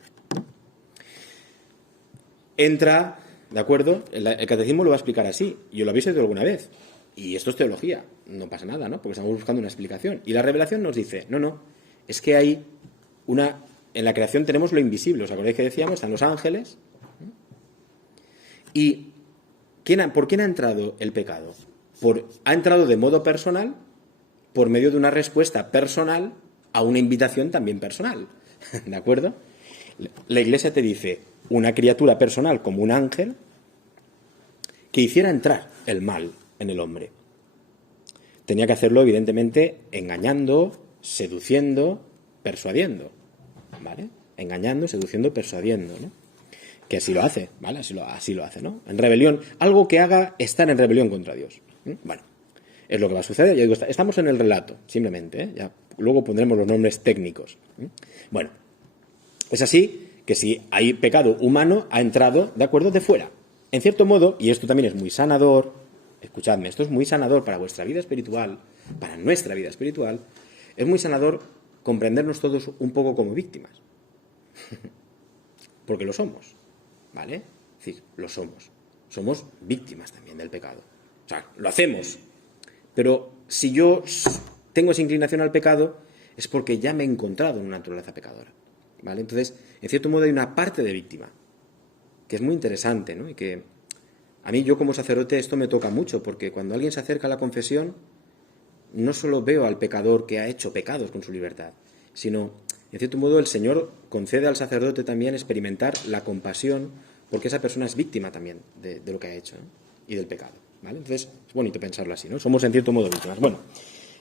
Entra, ¿de acuerdo? El catecismo lo va a explicar así. Yo lo habéis oído alguna vez. Y esto es teología. No pasa nada, ¿no? Porque estamos buscando una explicación. Y la revelación nos dice, no, es que hay en la creación tenemos lo invisible. ¿Os acordáis que decíamos? Están los ángeles. ¿Y por quién ha entrado el pecado? Ha entrado de modo personal por medio de una respuesta personal a una invitación también personal. ¿De acuerdo? La Iglesia te dice una criatura personal como un ángel que hiciera entrar el mal en el hombre. Tenía que hacerlo, evidentemente, engañando, seduciendo, persuadiendo. ¿Vale? Engañando, seduciendo, persuadiendo, ¿no? Que así lo hace, ¿vale? Así lo hace, ¿no? En rebelión, algo que haga estar en rebelión contra Dios. Bueno, es lo que va a suceder. Ya digo, estamos en el relato, simplemente, ¿eh? Ya, luego pondremos los nombres técnicos. Bueno, es así que si hay pecado humano, ha entrado, ¿de acuerdo?, de fuera. En cierto modo, y esto también es muy sanador, escuchadme, esto es muy sanador para vuestra vida espiritual, para nuestra vida espiritual, es muy sanador comprendernos todos un poco como víctimas. Porque lo somos, ¿vale? Es decir, lo somos. Somos víctimas también del pecado. O sea, lo hacemos. Pero si yo tengo esa inclinación al pecado, es porque ya me he encontrado en una naturaleza pecadora, ¿vale? Entonces, en cierto modo hay una parte de víctima, que es muy interesante, ¿no? Y que a mí, yo como sacerdote, esto me toca mucho, porque cuando alguien se acerca a la confesión, no solo veo al pecador que ha hecho pecados con su libertad, sino, en cierto modo, el Señor concede al sacerdote también experimentar la compasión, porque esa persona es víctima también de lo que ha hecho, ¿no? Y del pecado, ¿vale? Entonces, es bonito pensarlo así, ¿no? Somos, en cierto modo, víctimas. Bueno,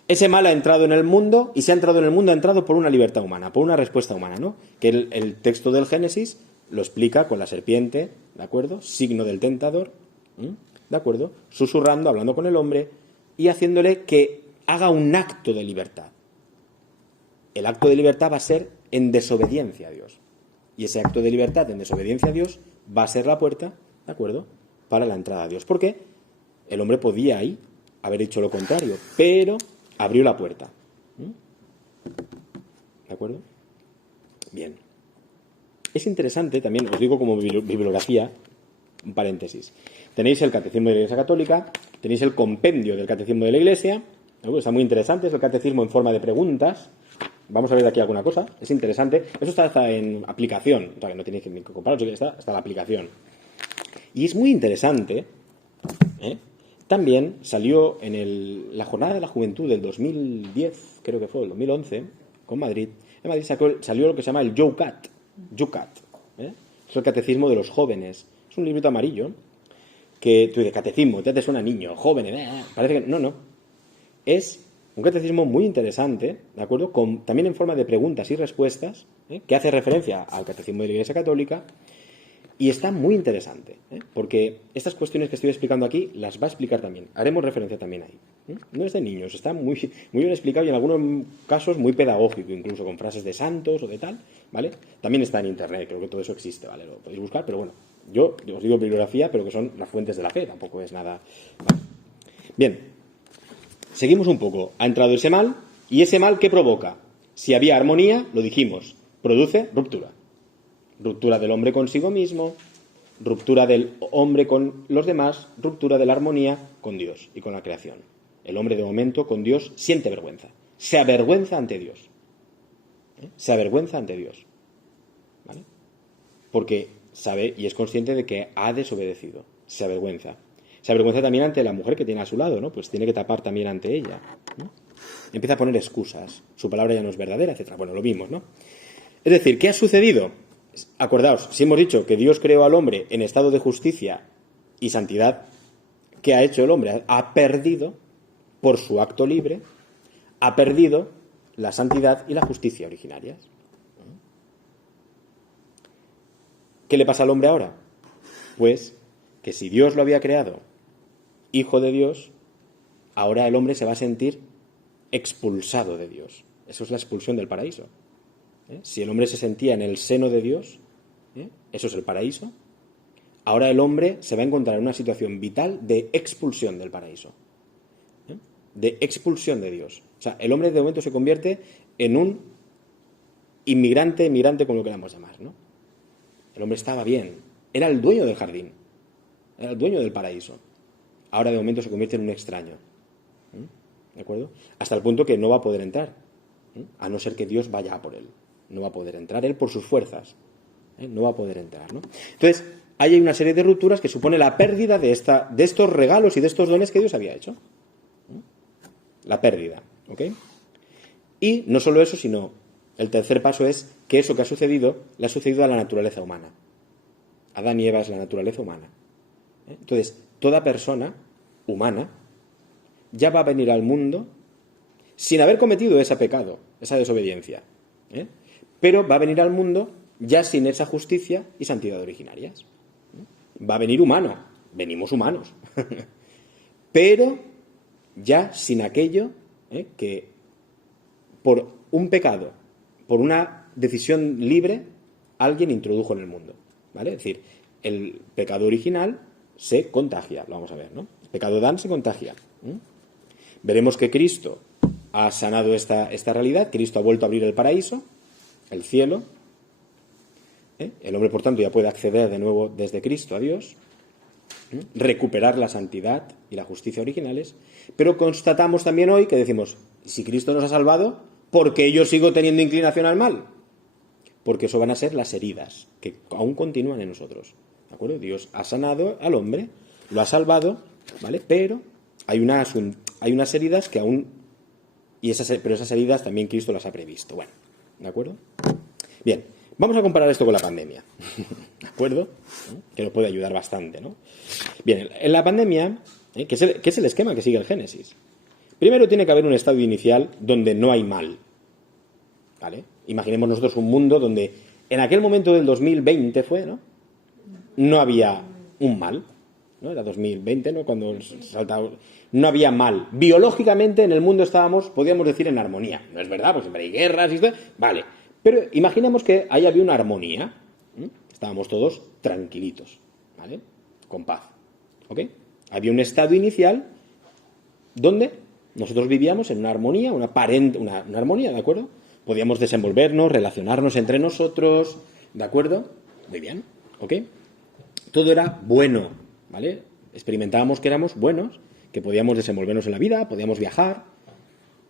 ese mal ha entrado en el mundo, y si ha entrado en el mundo, ha entrado por una libertad humana, por una respuesta humana, ¿no? Que el texto del Génesis lo explica con la serpiente, ¿de acuerdo? Signo del tentador, ¿de acuerdo? Susurrando, hablando con el hombre y haciéndole que haga un acto de libertad. El acto de libertad va a ser en desobediencia a Dios. Y ese acto de libertad en desobediencia a Dios va a ser la puerta, ¿de acuerdo?, para la entrada a Dios. Porque el hombre podía ahí haber hecho lo contrario, pero abrió la puerta. ¿De acuerdo? Bien. Es interesante también, os digo como bibliografía, un paréntesis. Tenéis el Catecismo de la Iglesia Católica, tenéis el compendio del Catecismo de la Iglesia, ¿no? Está muy interesante, es el catecismo en forma de preguntas. Vamos a ver de aquí alguna cosa, es interesante. Eso está hasta en aplicación, o sea que no tenéis que compararlo, está la aplicación. Y es muy interesante, ¿eh? También salió en la Jornada de la Juventud del 2010, creo que fue, el 2011, con Madrid. En Madrid salió lo que se llama el Youcat, ¿eh? Es el Catecismo de los Jóvenes. Es un librito amarillo que tú dices, catecismo, te suena niño, jóvenes, parece que... No. Es un catecismo muy interesante, ¿de acuerdo? También en forma de preguntas y respuestas, que hace referencia al Catecismo de la Iglesia Católica, y está muy interesante, porque estas cuestiones que estoy explicando aquí las va a explicar también. Haremos referencia también ahí. No es de niños, está muy bien explicado y en algunos casos muy pedagógico, incluso con frases de santos o de tal, ¿vale? También está en internet, creo que todo eso existe, ¿vale? Lo podéis buscar, pero bueno, yo os digo bibliografía, pero que son las fuentes de la fe, tampoco es nada... ¿Vale? Bien, seguimos un poco. Ha entrado ese mal, y ese mal, ¿qué provoca? Si había armonía, lo dijimos, produce ruptura. Ruptura del hombre consigo mismo, ruptura del hombre con los demás, ruptura de la armonía con Dios y con la creación. El hombre, de momento, con Dios siente vergüenza. Se avergüenza ante Dios. Se avergüenza ante Dios. ¿Vale? Porque sabe y es consciente de que ha desobedecido. Se avergüenza. Se avergüenza también ante la mujer que tiene a su lado, ¿no? Pues tiene que tapar también ante ella, ¿no? Empieza a poner excusas. Su palabra ya no es verdadera, etc. Bueno, lo vimos, ¿no? Es decir, ¿qué ha sucedido? Acordaos, si hemos dicho que Dios creó al hombre en estado de justicia y santidad, ¿qué ha hecho el hombre? Ha perdido, por su acto libre, ha perdido la santidad y la justicia originarias. ¿Qué le pasa al hombre ahora? Pues que si Dios lo había creado hijo de Dios, ahora el hombre se va a sentir expulsado de Dios. Eso es la expulsión del paraíso. Si el hombre se sentía en el seno de Dios, eso es el paraíso, ahora el hombre se va a encontrar en una situación vital de expulsión del paraíso, de expulsión de Dios. O sea, el hombre de momento se convierte en un emigrante, como lo queramos llamar, ¿no? El hombre estaba bien, era el dueño del jardín, era el dueño del paraíso. Ahora de momento se convierte en un extraño, ¿de acuerdo? Hasta el punto que no va a poder entrar, a no ser que Dios vaya a por él. No va a poder entrar él por sus fuerzas, no va a poder entrar, ¿no? Entonces, ahí hay una serie de rupturas que supone la pérdida de estos regalos y de estos dones que Dios había hecho. La pérdida, ¿ok? Y no solo eso, sino el tercer paso es que eso que ha sucedido le ha sucedido a la naturaleza humana. Adán y Eva es la naturaleza humana. Entonces, toda persona humana ya va a venir al mundo sin haber cometido ese pecado, esa desobediencia. Pero va a venir al mundo ya sin esa justicia y santidad originarias. Va a venir humano, venimos humanos. Pero ya sin aquello que por un pecado, por una decisión libre, alguien introdujo en el mundo. ¿Vale? Es decir, el pecado original se contagia, lo vamos a ver, ¿no? El pecado de Adán se contagia. Veremos que Cristo ha sanado esta realidad, Cristo ha vuelto a abrir el paraíso, el cielo. El hombre, por tanto, ya puede acceder de nuevo desde Cristo a Dios, recuperar la santidad y la justicia originales, pero constatamos también hoy que decimos, si Cristo nos ha salvado, ¿por qué yo sigo teniendo inclinación al mal? Porque eso van a ser las heridas que aún continúan en nosotros. ¿De acuerdo? Dios ha sanado al hombre, lo ha salvado, ¿vale? Pero hay unas heridas que aún... pero esas heridas también Cristo las ha previsto. Bueno, ¿de acuerdo? Bien, vamos a comparar esto con la pandemia. ¿De acuerdo? Que nos puede ayudar bastante, ¿no? Bien, en la pandemia, ¿qué es el esquema que sigue el Génesis? Primero tiene que haber un estado inicial donde no hay mal. ¿Vale? Imaginemos nosotros un mundo donde en aquel momento del 2020 fue, ¿no? No había un mal, ¿no? Era 2020, ¿no? Cuando saltaba, no había mal. Biológicamente en el mundo podíamos decir, en armonía. No es verdad, porque siempre hay guerras y esto. Vale. Pero imaginemos que ahí había una armonía. Estábamos todos tranquilitos, ¿vale? Con paz. ¿Ok? Había un estado inicial donde nosotros vivíamos en una armonía, una armonía, ¿de acuerdo? Podíamos desenvolvernos, relacionarnos entre nosotros, ¿de acuerdo? Muy bien, ¿ok? Todo era bueno, ¿vale? Experimentábamos que éramos buenos, que podíamos desenvolvernos en la vida, podíamos viajar.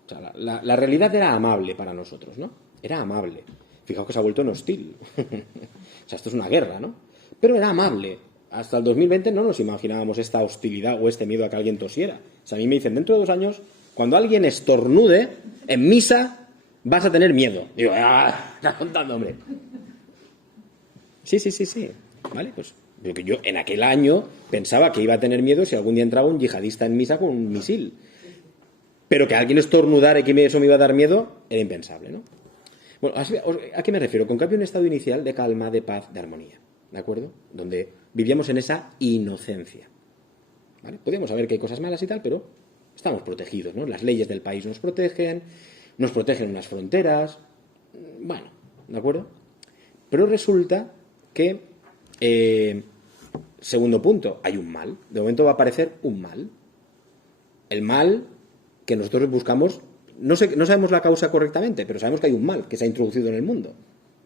O sea, la realidad era amable para nosotros, ¿no? Era amable. Fijaos que se ha vuelto en hostil. O sea, esto es una guerra, ¿no? Pero era amable. Hasta el 2020 no nos imaginábamos esta hostilidad o este miedo a que alguien tosiera. O sea, a mí me dicen, dentro de 2 años, cuando alguien estornude en misa, vas a tener miedo. Digo, estás contando, hombre. Sí. ¿Vale? Pues porque yo en aquel año pensaba que iba a tener miedo si algún día entraba un yihadista en misa con un misil. Pero que alguien estornudara y que eso me iba a dar miedo, era impensable, ¿no? Bueno, ¿a qué me refiero? Con que había un estado inicial de calma, de paz, de armonía, ¿de acuerdo? Donde vivíamos en esa inocencia, ¿vale? Podíamos saber que hay cosas malas y tal, pero estamos protegidos, ¿no? Las leyes del país nos protegen unas fronteras, bueno, ¿de acuerdo? Pero resulta que, segundo punto, hay un mal. De momento va a aparecer un mal. El mal que nosotros buscamos, no sabemos la causa correctamente, pero sabemos que hay un mal que se ha introducido en el mundo,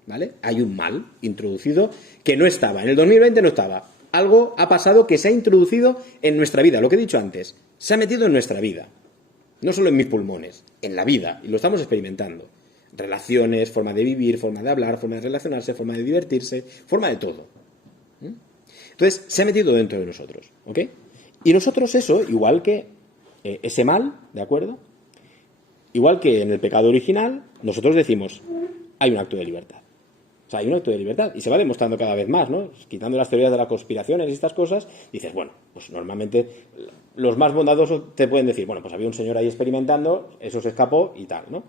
¿vale? Hay un mal introducido que no estaba, en el 2020 no estaba. Algo ha pasado que se ha introducido en nuestra vida, lo que he dicho antes, se ha metido en nuestra vida. No solo en mis pulmones, en la vida, y lo estamos experimentando. Relaciones, forma de vivir, forma de hablar, forma de relacionarse, forma de divertirse, forma de todo. Entonces, se ha metido dentro de nosotros, ¿ok? Y nosotros eso, igual que ese mal, ¿de acuerdo? Igual que en el pecado original, nosotros decimos, hay un acto de libertad. O sea, hay un acto de libertad, y se va demostrando cada vez más, ¿no? Quitando las teorías de las conspiraciones y estas cosas, dices, bueno, pues normalmente los más bondadosos te pueden decir, bueno, pues había un señor ahí experimentando, eso se escapó y tal, ¿no?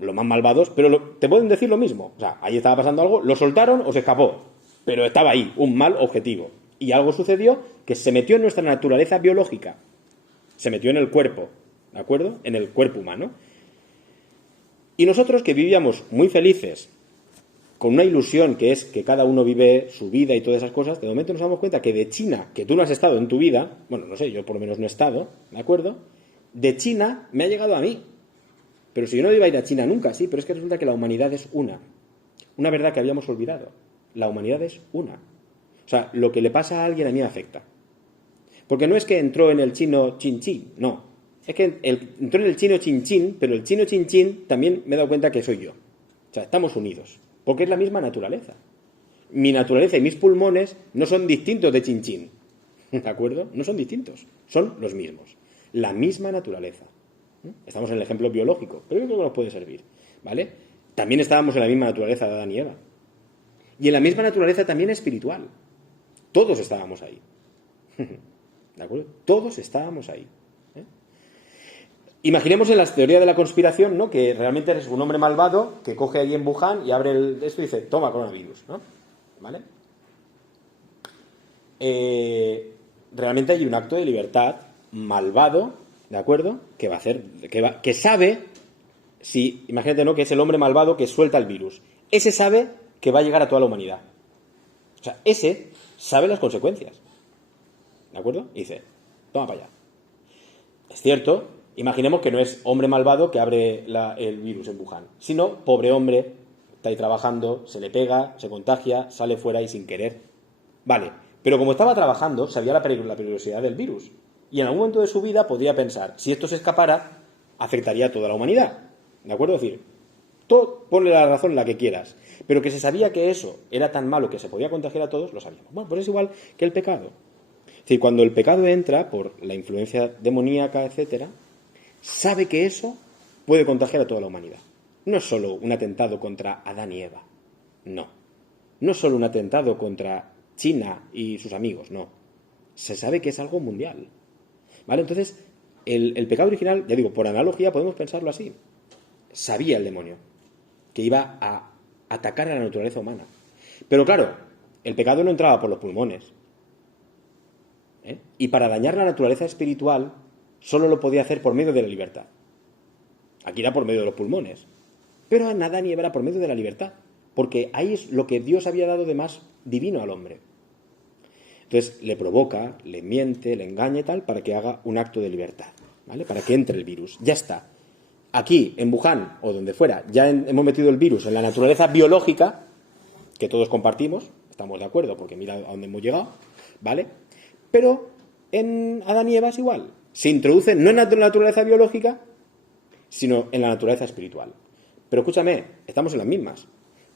Los más malvados, pero te pueden decir lo mismo. O sea, ahí estaba pasando algo, lo soltaron o se escapó, pero estaba ahí, un mal objetivo. Y algo sucedió que se metió en nuestra naturaleza biológica, se metió en el cuerpo, ¿de acuerdo? En el cuerpo humano. Y nosotros que vivíamos muy felices, con una ilusión que es que cada uno vive su vida y todas esas cosas, de momento nos damos cuenta que de China, que tú no has estado en tu vida, bueno, no sé, yo por lo menos no he estado, ¿de acuerdo? De China me ha llegado a mí. Pero si yo no iba a ir a China nunca, sí, pero es que resulta que la humanidad es una. Una verdad que habíamos olvidado. La humanidad es una. O sea, lo que le pasa a alguien a mí me afecta. Porque no es que entró en el chino chin chin, no. Es que entró en el chino chin chin, pero el chino chin chin también me he dado cuenta que soy yo. O sea, estamos unidos. Porque es la misma naturaleza. mi naturaleza y mis pulmones no son distintos de Chinchín. ¿De acuerdo? No son distintos, son los mismos. La misma naturaleza. Estamos en el ejemplo biológico, pero yo creo que nos puede servir. ¿Vale? También estábamos en la misma naturaleza de Adán y Eva. Y en la misma naturaleza también espiritual. Todos estábamos ahí. ¿De acuerdo? Todos estábamos ahí. Imaginemos en la teoría de la conspiración, ¿no? Que realmente eres un hombre malvado que coge allí en Wuhan y abre esto y dice, toma coronavirus, ¿no? ¿Vale? Realmente hay un acto de libertad malvado, ¿de acuerdo? Que va a hacer, que sabe, si, imagínate, ¿no? Que es el hombre malvado que suelta el virus. Ese sabe que va a llegar a toda la humanidad. O sea, ese sabe las consecuencias. ¿De acuerdo? Y dice, toma para allá. Es cierto, imaginemos que no es hombre malvado que abre el virus en Wuhan, sino pobre hombre, está ahí trabajando, se le pega, se contagia, sale fuera y sin querer. Vale, pero como estaba trabajando, sabía la peligrosidad del virus. Y en algún momento de su vida podría pensar, si esto se escapara, afectaría a toda la humanidad. ¿De acuerdo? Es decir, ponle la razón la que quieras. Pero que se sabía que eso era tan malo que se podía contagiar a todos, lo sabíamos. Bueno, pues es igual que el pecado. Es decir, cuando el pecado entra por la influencia demoníaca, etcétera, sabe que eso puede contagiar a toda la humanidad. No es solo un atentado contra Adán y Eva. No. No es solo un atentado contra China y sus amigos, no. Se sabe que es algo mundial. ¿Vale? Entonces, el pecado original, ya digo, por analogía podemos pensarlo así. Sabía el demonio que iba a atacar a la naturaleza humana. Pero claro, el pecado no entraba por los pulmones. Y para dañar la naturaleza espiritual solo lo podía hacer por medio de la libertad. Aquí era por medio de los pulmones. Pero en Adán y Eva era por medio de la libertad. Porque ahí es lo que Dios había dado de más divino al hombre. Entonces le provoca, le miente, le engaña y tal para que haga un acto de libertad. ¿Vale? Para que entre el virus. Ya está. Aquí, en Wuhan o donde fuera, ya hemos metido el virus en la naturaleza biológica, que todos compartimos, estamos de acuerdo, porque mira a dónde hemos llegado, ¿vale? Pero en Adán y Eva es igual. Se introduce no en la naturaleza biológica, sino en la naturaleza espiritual. Pero escúchame, estamos en las mismas.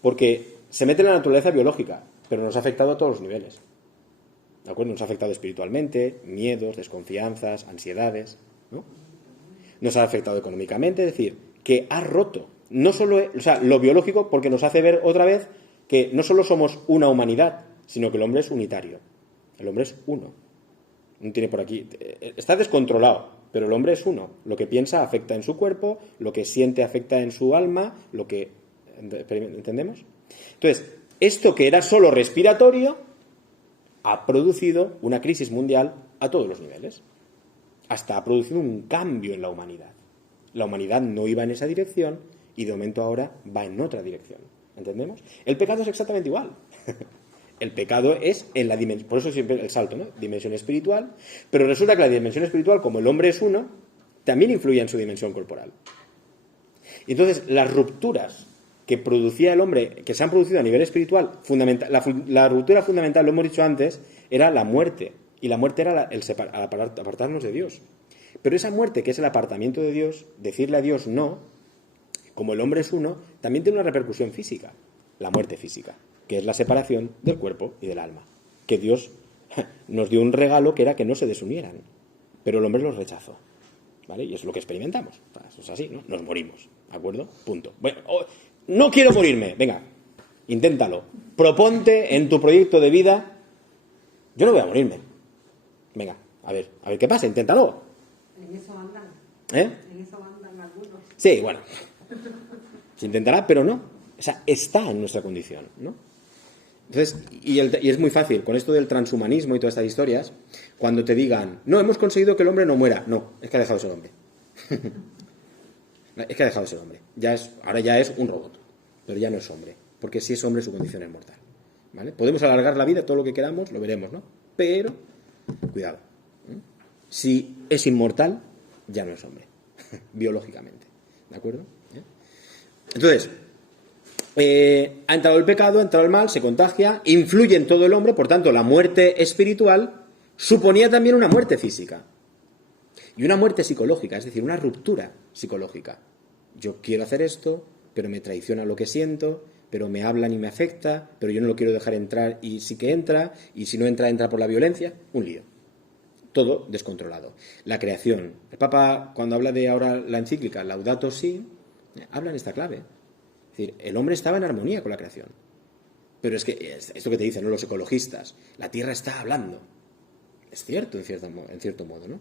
Porque se mete en la naturaleza biológica, pero nos ha afectado a todos los niveles. ¿De acuerdo? Nos ha afectado espiritualmente, miedos, desconfianzas, ansiedades, ¿no? Nos ha afectado económicamente, es decir, que ha roto. No solo, o sea, lo biológico, porque nos hace ver otra vez que no solo somos una humanidad, sino que el hombre es unitario. El hombre es uno. No tiene por aquí. Está descontrolado, pero el hombre es uno. Lo que piensa afecta en su cuerpo, lo que siente afecta en su alma, lo que. ¿Entendemos? Entonces, esto que era solo respiratorio ha producido una crisis mundial a todos los niveles. Hasta ha producido un cambio en la humanidad. La humanidad no iba en esa dirección y de momento ahora va en otra dirección. ¿Entendemos? El pecado es exactamente igual. El pecado es en la dimensión, por eso siempre el salto, ¿no? Dimensión espiritual, pero resulta que la dimensión espiritual, como el hombre es uno, también influye en su dimensión corporal. Y entonces las rupturas que producía el hombre, que se han producido a nivel espiritual, la ruptura fundamental, lo hemos dicho antes, era la muerte. Y la muerte era apartarnos de Dios. Pero esa muerte, que es el apartamiento de Dios, decirle a Dios no, como el hombre es uno, también tiene una repercusión física. La muerte física, que es la separación del cuerpo y del alma. Que Dios nos dio un regalo que era que no se desunieran. Pero el hombre los rechazó. ¿Vale? Y es lo que experimentamos. Eso es así, ¿no? Nos morimos. ¿De acuerdo? Punto. Bueno, no quiero morirme. Venga, inténtalo. Proponte en tu proyecto de vida. Yo no voy a morirme. Venga, a ver qué pasa, inténtalo. En eso andan. En eso andan algunos. Sí, bueno. Se intentará, pero no. O sea, está en nuestra condición, ¿no? Entonces, y es muy fácil, con esto del transhumanismo y todas estas historias, cuando te digan, no, hemos conseguido que el hombre no muera. No, es que ha dejado de ser hombre. Es que ha dejado de ser hombre. Ahora ya es un robot, pero ya no es hombre. Porque si es hombre, su condición es mortal. ¿Vale? Podemos alargar la vida todo lo que queramos, lo veremos, ¿no? Pero cuidado. Si es inmortal, ya no es hombre. Biológicamente. ¿De acuerdo? Entonces, ha entrado el pecado, ha entrado el mal, se contagia, influye en todo el hombre, por tanto, la muerte espiritual suponía también una muerte física. Y una muerte psicológica, es decir, una ruptura psicológica. Yo quiero hacer esto, pero me traiciona lo que siento, pero me hablan y me afecta, pero yo no lo quiero dejar entrar y sí que entra, y si no entra, entra por la violencia. Un lío. Todo descontrolado. La creación. El Papa, cuando habla de ahora la encíclica Laudato Si, habla en esta clave. Es decir, el hombre estaba en armonía con la creación. Pero es que, esto que te dicen, ¿no?, los ecologistas, la Tierra está hablando. Es cierto, en cierto modo, ¿no?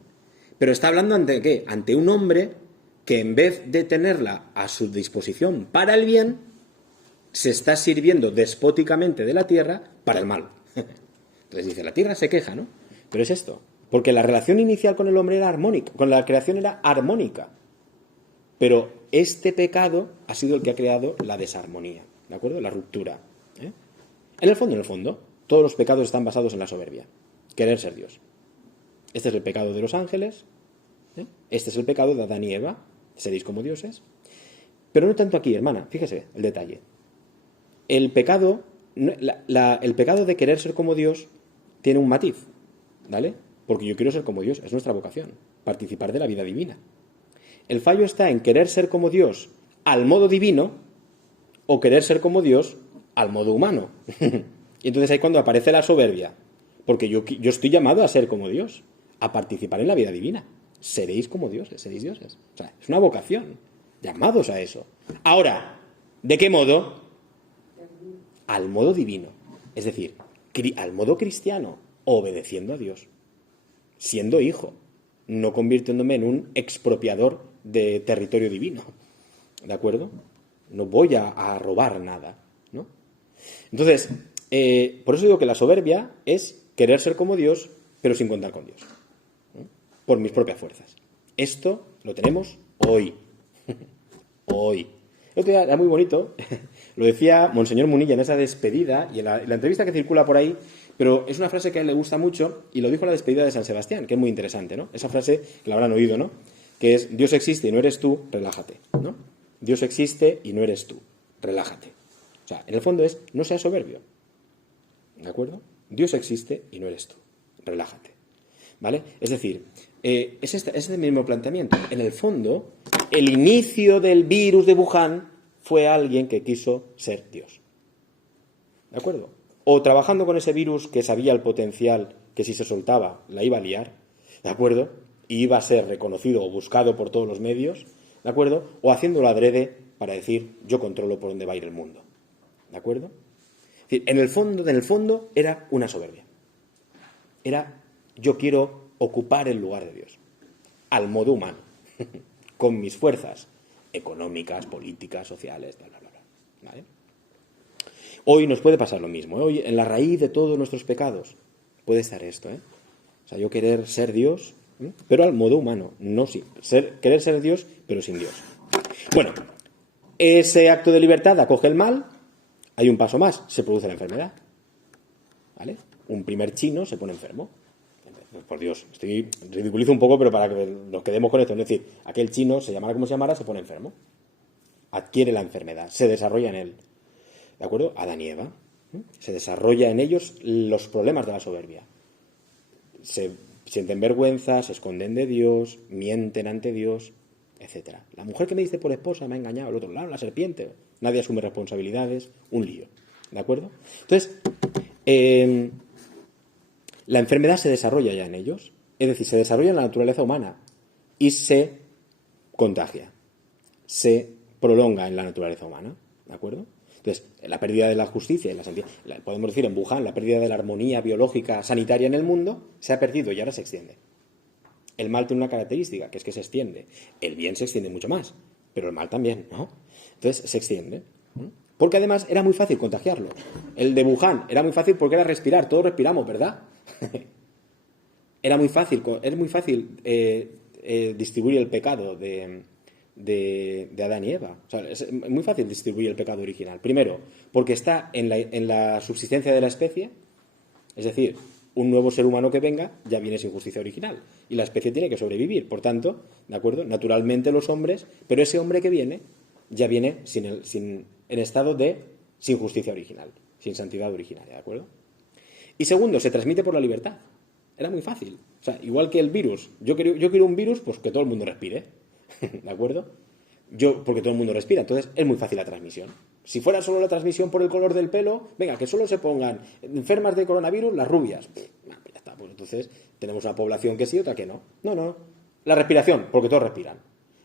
Pero está hablando ante ¿qué? Ante un hombre que en vez de tenerla a su disposición para el bien, se está sirviendo despóticamente de la Tierra para el mal. Entonces dice, la Tierra se queja, ¿no? Pero es esto. Porque la relación inicial con el hombre era armónica, con la creación era armónica. Pero este pecado ha sido el que ha creado la desarmonía, ¿de acuerdo? La ruptura. En el fondo, todos los pecados están basados en la soberbia. Querer ser Dios. Este es el pecado de los ángeles. Este es el pecado de Adán y Eva. Seréis como dioses. Pero no tanto aquí, hermana. Fíjese el detalle. El pecado de querer ser como Dios tiene un matiz, ¿vale? Porque yo quiero ser como Dios. Es nuestra vocación. Participar de la vida divina. El fallo está en querer ser como Dios al modo divino o querer ser como Dios al modo humano. Y entonces ahí cuando aparece la soberbia. Porque yo estoy llamado a ser como Dios, a participar en la vida divina. Seréis como dioses, seréis dioses. O sea, es una vocación. Llamados a eso. Ahora, ¿de qué modo? Al modo divino. Es decir, al modo cristiano, obedeciendo a Dios. Siendo hijo. No convirtiéndome en un expropiador de territorio divino. ¿De acuerdo? No voy a robar nada, ¿no? Entonces, por eso digo que la soberbia es querer ser como Dios, pero sin contar con Dios. ¿No? Por mis propias fuerzas. Esto lo tenemos hoy. Hoy. El otro día era muy bonito. Lo decía Monseñor Munilla en esa despedida y en la entrevista que circula por ahí, pero es una frase que a él le gusta mucho y lo dijo en la despedida de San Sebastián, que es muy interesante, ¿no? Esa frase que la habrán oído, ¿no? Que es, Dios existe y no eres tú, relájate, ¿no? Dios existe y no eres tú, relájate. O sea, en el fondo es, no seas soberbio. ¿De acuerdo? Dios existe y no eres tú. Relájate. ¿Vale? Es decir, es este mismo planteamiento. En el fondo, el inicio del virus de Wuhan fue alguien que quiso ser Dios. ¿De acuerdo? O trabajando con ese virus que sabía el potencial que si se soltaba la iba a liar. ¿De acuerdo? Y iba a ser reconocido o buscado por todos los medios. ¿De acuerdo? O haciéndolo adrede para decir, yo controlo por dónde va a ir el mundo. ¿De acuerdo? Es decir, en el fondo era una soberbia. Era, yo quiero ocupar el lugar de Dios. Al modo humano. Con mis fuerzas económicas, políticas, sociales, bla, bla, bla. ¿Vale? Hoy nos puede pasar lo mismo. Hoy, en la raíz de todos nuestros pecados, puede estar esto. O sea, yo querer ser Dios, pero al modo humano. No sí. Querer ser Dios, pero sin Dios. Bueno, ese acto de libertad acoge el mal. Hay un paso más, se produce la enfermedad. ¿Vale? Un primer chino se pone enfermo. Por Dios, ridiculizo un poco, pero para que nos quedemos con esto. Es decir, aquel chino, se llamara como se llamara, se pone enfermo. Adquiere la enfermedad, se desarrolla en él. ¿De acuerdo? Adán y Eva. Se desarrolla en ellos los problemas de la soberbia. Se sienten vergüenza, se esconden de Dios, mienten ante Dios, etc. La mujer que me dice por esposa me ha engañado, el otro lado, la serpiente. Nadie asume responsabilidades, un lío. ¿De acuerdo? Entonces, la enfermedad se desarrolla ya en ellos, es decir, se desarrolla en la naturaleza humana y se contagia, se prolonga en la naturaleza humana, ¿de acuerdo? Entonces, la pérdida de la justicia, podemos decir en Wuhan, la pérdida de la armonía biológica sanitaria en el mundo se ha perdido y ahora se extiende. El mal tiene una característica, que es que se extiende. El bien se extiende mucho más, pero el mal también, ¿no? Entonces, se extiende. Porque además era muy fácil contagiarlo. El de Wuhan era muy fácil porque era respirar, todos respiramos, ¿verdad? Era muy fácil distribuir el pecado de Adán y Eva. O sea, es muy fácil distribuir el pecado original. Primero, porque está en la subsistencia de la especie, es decir, un nuevo ser humano que venga ya viene sin justicia original y la especie tiene que sobrevivir. Por tanto, ¿de acuerdo? Naturalmente los hombres, pero ese hombre que viene ya viene en estado sin justicia original, sin santidad original, ¿de acuerdo? Y segundo, se transmite por la libertad. Era muy fácil. O sea, igual que el virus. Yo quiero un virus, pues que todo el mundo respire. ¿De acuerdo? Porque todo el mundo respira, entonces es muy fácil la transmisión. Si fuera solo la transmisión por el color del pelo, venga, que solo se pongan enfermas de coronavirus las rubias. Ya está, pues entonces tenemos una población que sí, otra que no. No. La respiración, porque todos respiran.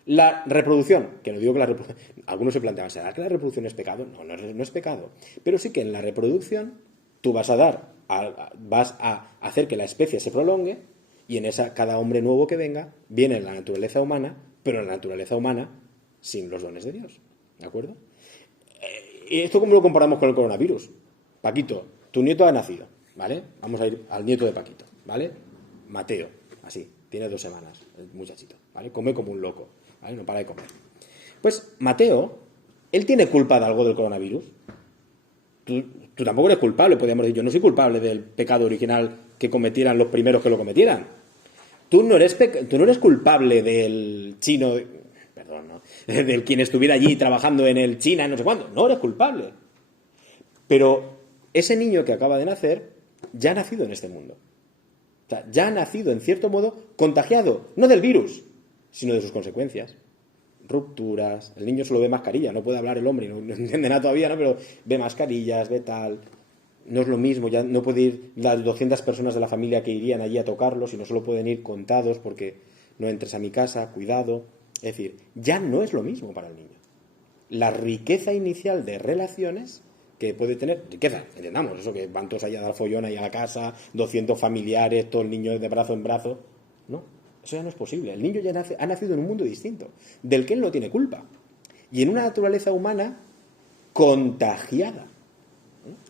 La reproducción, que no digo que la reproducción... Algunos se plantean, ¿será que la reproducción es pecado? No es pecado. Pero sí que en la reproducción tú vas a hacer que la especie se prolongue y en esa cada hombre nuevo que venga viene en la naturaleza humana, pero en la naturaleza humana sin los dones de Dios. ¿De acuerdo? ¿Y esto cómo lo comparamos con el coronavirus? Paquito, tu nieto ha nacido, ¿vale? Vamos a ir al nieto de Paquito, ¿vale? Mateo, así, tiene 2 semanas, el muchachito, ¿vale? Come como un loco, ¿vale? No para de comer. Pues Mateo, ¿él tiene culpa de algo del coronavirus? Tú tampoco eres culpable, podríamos decir, yo no soy culpable del pecado original que cometieran los primeros que lo cometieran. Tú no eres culpable del chino... Perdón, ¿no? Del quien estuviera allí trabajando en el China, no sé cuándo. No eres culpable. Pero ese niño que acaba de nacer ya ha nacido en este mundo. O sea, ya ha nacido, en cierto modo, contagiado, no del virus, sino de sus consecuencias. Rupturas, el niño solo ve mascarilla, no puede hablar el hombre, no entiende nada todavía, ¿no? Pero ve mascarillas, ve tal. No es lo mismo, ya no puede ir las 200 personas de la familia que irían allí a tocarlo, sino solo pueden ir contados porque no entres a mi casa, cuidado. Es decir, ya no es lo mismo para el niño. La riqueza inicial de relaciones que puede tener, riqueza, entendamos, eso que van todos allá a dar follón ahí a la casa, 200 familiares, todo el niño de brazo en brazo, no, eso ya no es posible. El niño ya ha nacido en un mundo distinto, del que él no tiene culpa, y en una naturaleza humana contagiada.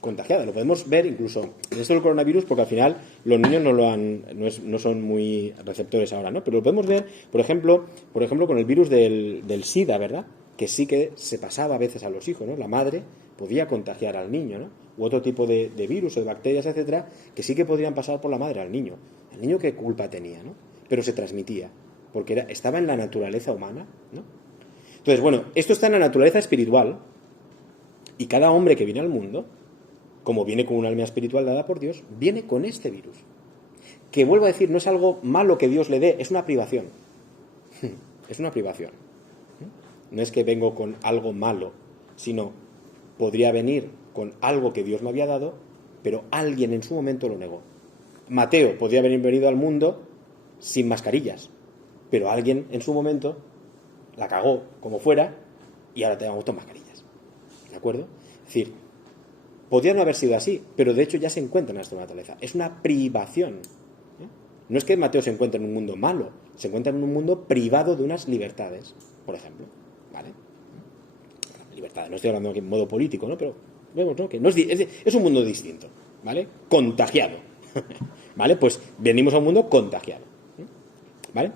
Contagiada, lo podemos ver incluso en esto del coronavirus, porque al final los niños no son muy receptores ahora, ¿no? Pero lo podemos ver, por ejemplo con el virus del SIDA, ¿verdad? Que sí que se pasaba a veces a los hijos, ¿no? La madre podía contagiar al niño, ¿no? U otro tipo de virus o de bacterias, etcétera, que sí que podrían pasar por la madre al niño. ¿El niño qué culpa tenía, no? Pero se transmitía, porque estaba en la naturaleza humana, ¿no? Entonces, bueno, esto está en la naturaleza espiritual, y cada hombre que viene al mundo, como viene con un alma espiritual dada por Dios, viene con este virus. Que vuelvo a decir, no es algo malo que Dios le dé, es una privación. Es una privación. No es que vengo con algo malo, sino podría venir con algo que Dios me había dado, pero alguien en su momento lo negó. Mateo podría haber venido al mundo sin mascarillas, pero alguien en su momento la cagó como fuera y ahora tenemos todas mascarillas. ¿De acuerdo? Es decir, podría no haber sido así, pero de hecho ya se encuentra en nuestra naturaleza. Es una privación. No es que Mateo se encuentre en un mundo malo, se encuentra en un mundo privado de unas libertades, por ejemplo. ¿Vale? Libertades, no estoy hablando aquí en modo político, ¿no? Pero vemos, ¿no? Que no es un mundo distinto, ¿vale? Contagiado. ¿Vale? Pues venimos a un mundo contagiado. ¿Vale?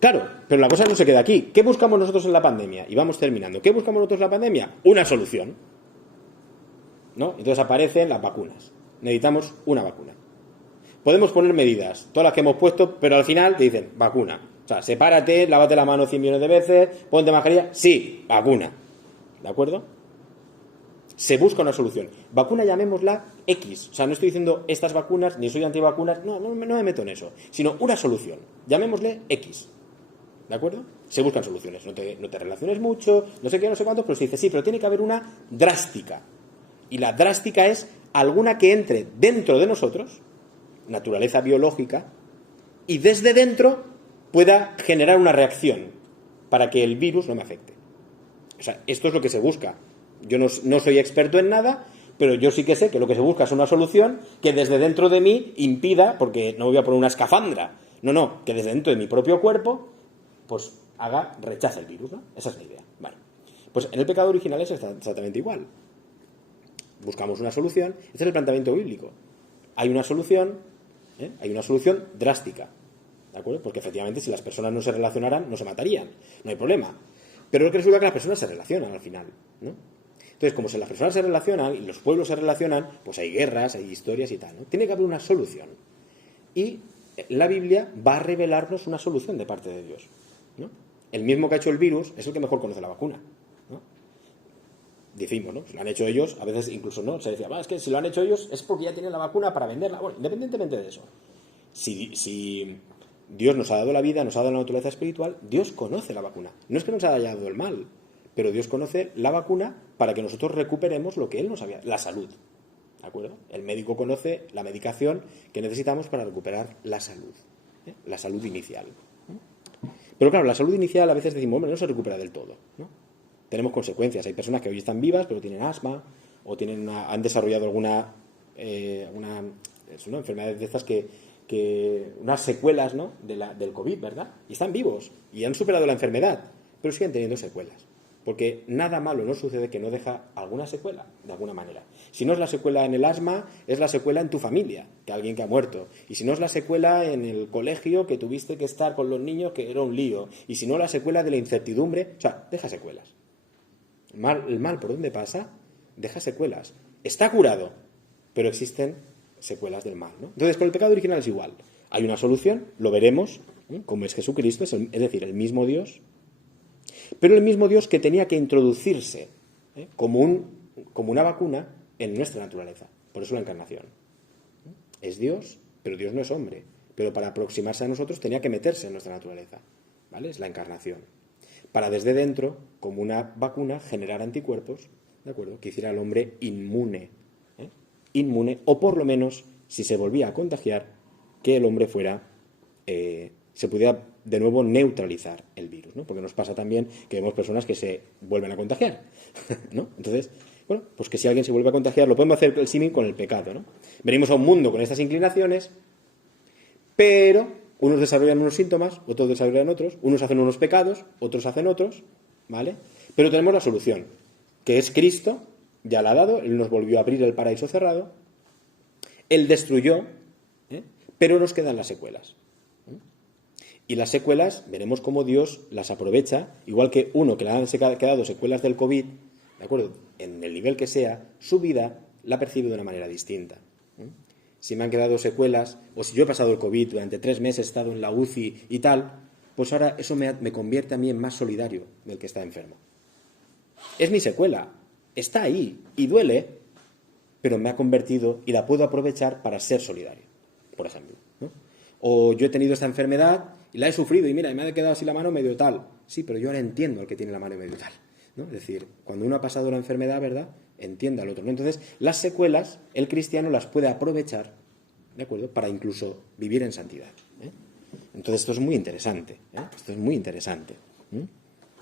Claro, pero la cosa no se queda aquí. ¿Qué buscamos nosotros en la pandemia? Y vamos terminando. ¿Qué buscamos nosotros en la pandemia? Una solución, ¿no? Entonces aparecen las vacunas. Necesitamos una vacuna. Podemos poner medidas, todas las que hemos puesto, pero al final te dicen vacuna. O sea, sepárate, lávate la mano 100 millones de veces, ponte mascarilla. Sí, vacuna. ¿De acuerdo? Se busca una solución. Vacuna llamémosla X. O sea, no estoy diciendo estas vacunas, ni soy antivacunas, no me meto en eso. Sino una solución. Llamémosle X. ¿De acuerdo? Se buscan soluciones. No te relaciones mucho, no sé qué, no sé cuánto, pero se dice, sí, pero tiene que haber una drástica. Y la drástica es alguna que entre dentro de nosotros, naturaleza biológica, y desde dentro pueda generar una reacción para que el virus no me afecte. O sea, esto es lo que se busca. Yo no soy experto en nada, pero yo sí que sé que lo que se busca es una solución que desde dentro de mí impida, porque no me voy a poner una escafandra, no, que desde dentro de mi propio cuerpo, pues rechace el virus, ¿no? Esa es la idea. Vale. Pues en el pecado original es exactamente igual. Buscamos una solución. Este es el planteamiento bíblico. Hay una solución drástica. ¿De acuerdo? Porque efectivamente si las personas no se relacionaran, no se matarían. No hay problema. Pero lo que resulta que las personas se relacionan al final, ¿no? Entonces, como las personas se relacionan y los pueblos se relacionan, pues hay guerras, hay historias y tal, ¿no? Tiene que haber una solución. Y la Biblia va a revelarnos una solución de parte de Dios, ¿no? El mismo que ha hecho el virus es el que mejor conoce la vacuna, ¿no? Decimos, ¿no? Si lo han hecho ellos, a veces incluso no, se decía, es que si lo han hecho ellos es porque ya tienen la vacuna para venderla. Bueno, independientemente de eso. Si Dios nos ha dado la vida, nos ha dado la naturaleza espiritual, Dios conoce la vacuna. No es que nos haya dado el mal, pero Dios conoce la vacuna para que nosotros recuperemos lo que Él nos había, la salud. ¿De acuerdo? El médico conoce la medicación que necesitamos para recuperar la salud inicial. Pero claro, la salud inicial a veces decimos, hombre, no se recupera del todo, ¿no? Tenemos consecuencias. Hay personas que hoy están vivas, pero tienen asma, o han desarrollado alguna enfermedad de estas unas secuelas, ¿no?, del COVID, ¿verdad? Y están vivos, y han superado la enfermedad, pero siguen teniendo secuelas. Porque nada malo no sucede que no deja alguna secuela, de alguna manera. Si no es la secuela en el asma, es la secuela en tu familia, que alguien que ha muerto. Y si no es la secuela en el colegio, que tuviste que estar con los niños, que era un lío. Y si no, la secuela de la incertidumbre, o sea, deja secuelas. El mal, ¿por dónde pasa? Deja secuelas. Está curado, pero existen secuelas del mal, ¿no? Entonces, con el pecado original es igual. Hay una solución, lo veremos, como es Jesucristo, es decir, el mismo Dios, pero el mismo Dios que tenía que introducirse como una vacuna en nuestra naturaleza. Por eso la encarnación. Es Dios, pero Dios no es hombre. Pero para aproximarse a nosotros tenía que meterse en nuestra naturaleza. ¿Vale? Es la encarnación. Para desde dentro, como una vacuna, generar anticuerpos, ¿de acuerdo?, que hiciera al hombre inmune. Inmune, o por lo menos, si se volvía a contagiar, que el hombre se pudiera de nuevo neutralizar el virus, ¿no? Porque nos pasa también que vemos personas que se vuelven a contagiar, ¿no? Entonces, bueno, pues que si alguien se vuelve a contagiar, lo podemos hacer el símil con el pecado, ¿no? Venimos a un mundo con estas inclinaciones, pero unos desarrollan unos síntomas, otros desarrollan otros, unos hacen unos pecados, otros hacen otros, ¿vale? Pero tenemos la solución, que es Cristo, ya la ha dado, Él nos volvió a abrir el paraíso cerrado, Él destruyó, pero nos quedan las secuelas. Y las secuelas, veremos cómo Dios las aprovecha, igual que uno que le han quedado secuelas del COVID, ¿de acuerdo?, en el nivel que sea, su vida la percibe de una manera distinta. Si me han quedado secuelas, o si yo he pasado el COVID durante 3 meses, he estado en la UCI y tal, pues ahora eso me convierte a mí en más solidario del que está enfermo. Es mi secuela, está ahí y duele, pero me ha convertido y la puedo aprovechar para ser solidario, por ejemplo, ¿no? O yo he tenido esta enfermedad y la he sufrido y mira, me ha quedado así la mano medio tal. Sí, pero yo ahora entiendo al que tiene la mano medio tal, ¿no? Es decir, cuando uno ha pasado la enfermedad, ¿verdad?, entiende al otro, ¿no? Entonces, las secuelas, el cristiano las puede aprovechar, ¿de acuerdo?, para incluso vivir en santidad, ¿eh? Entonces, esto es muy interesante, ¿eh? Esto es muy interesante, ¿eh?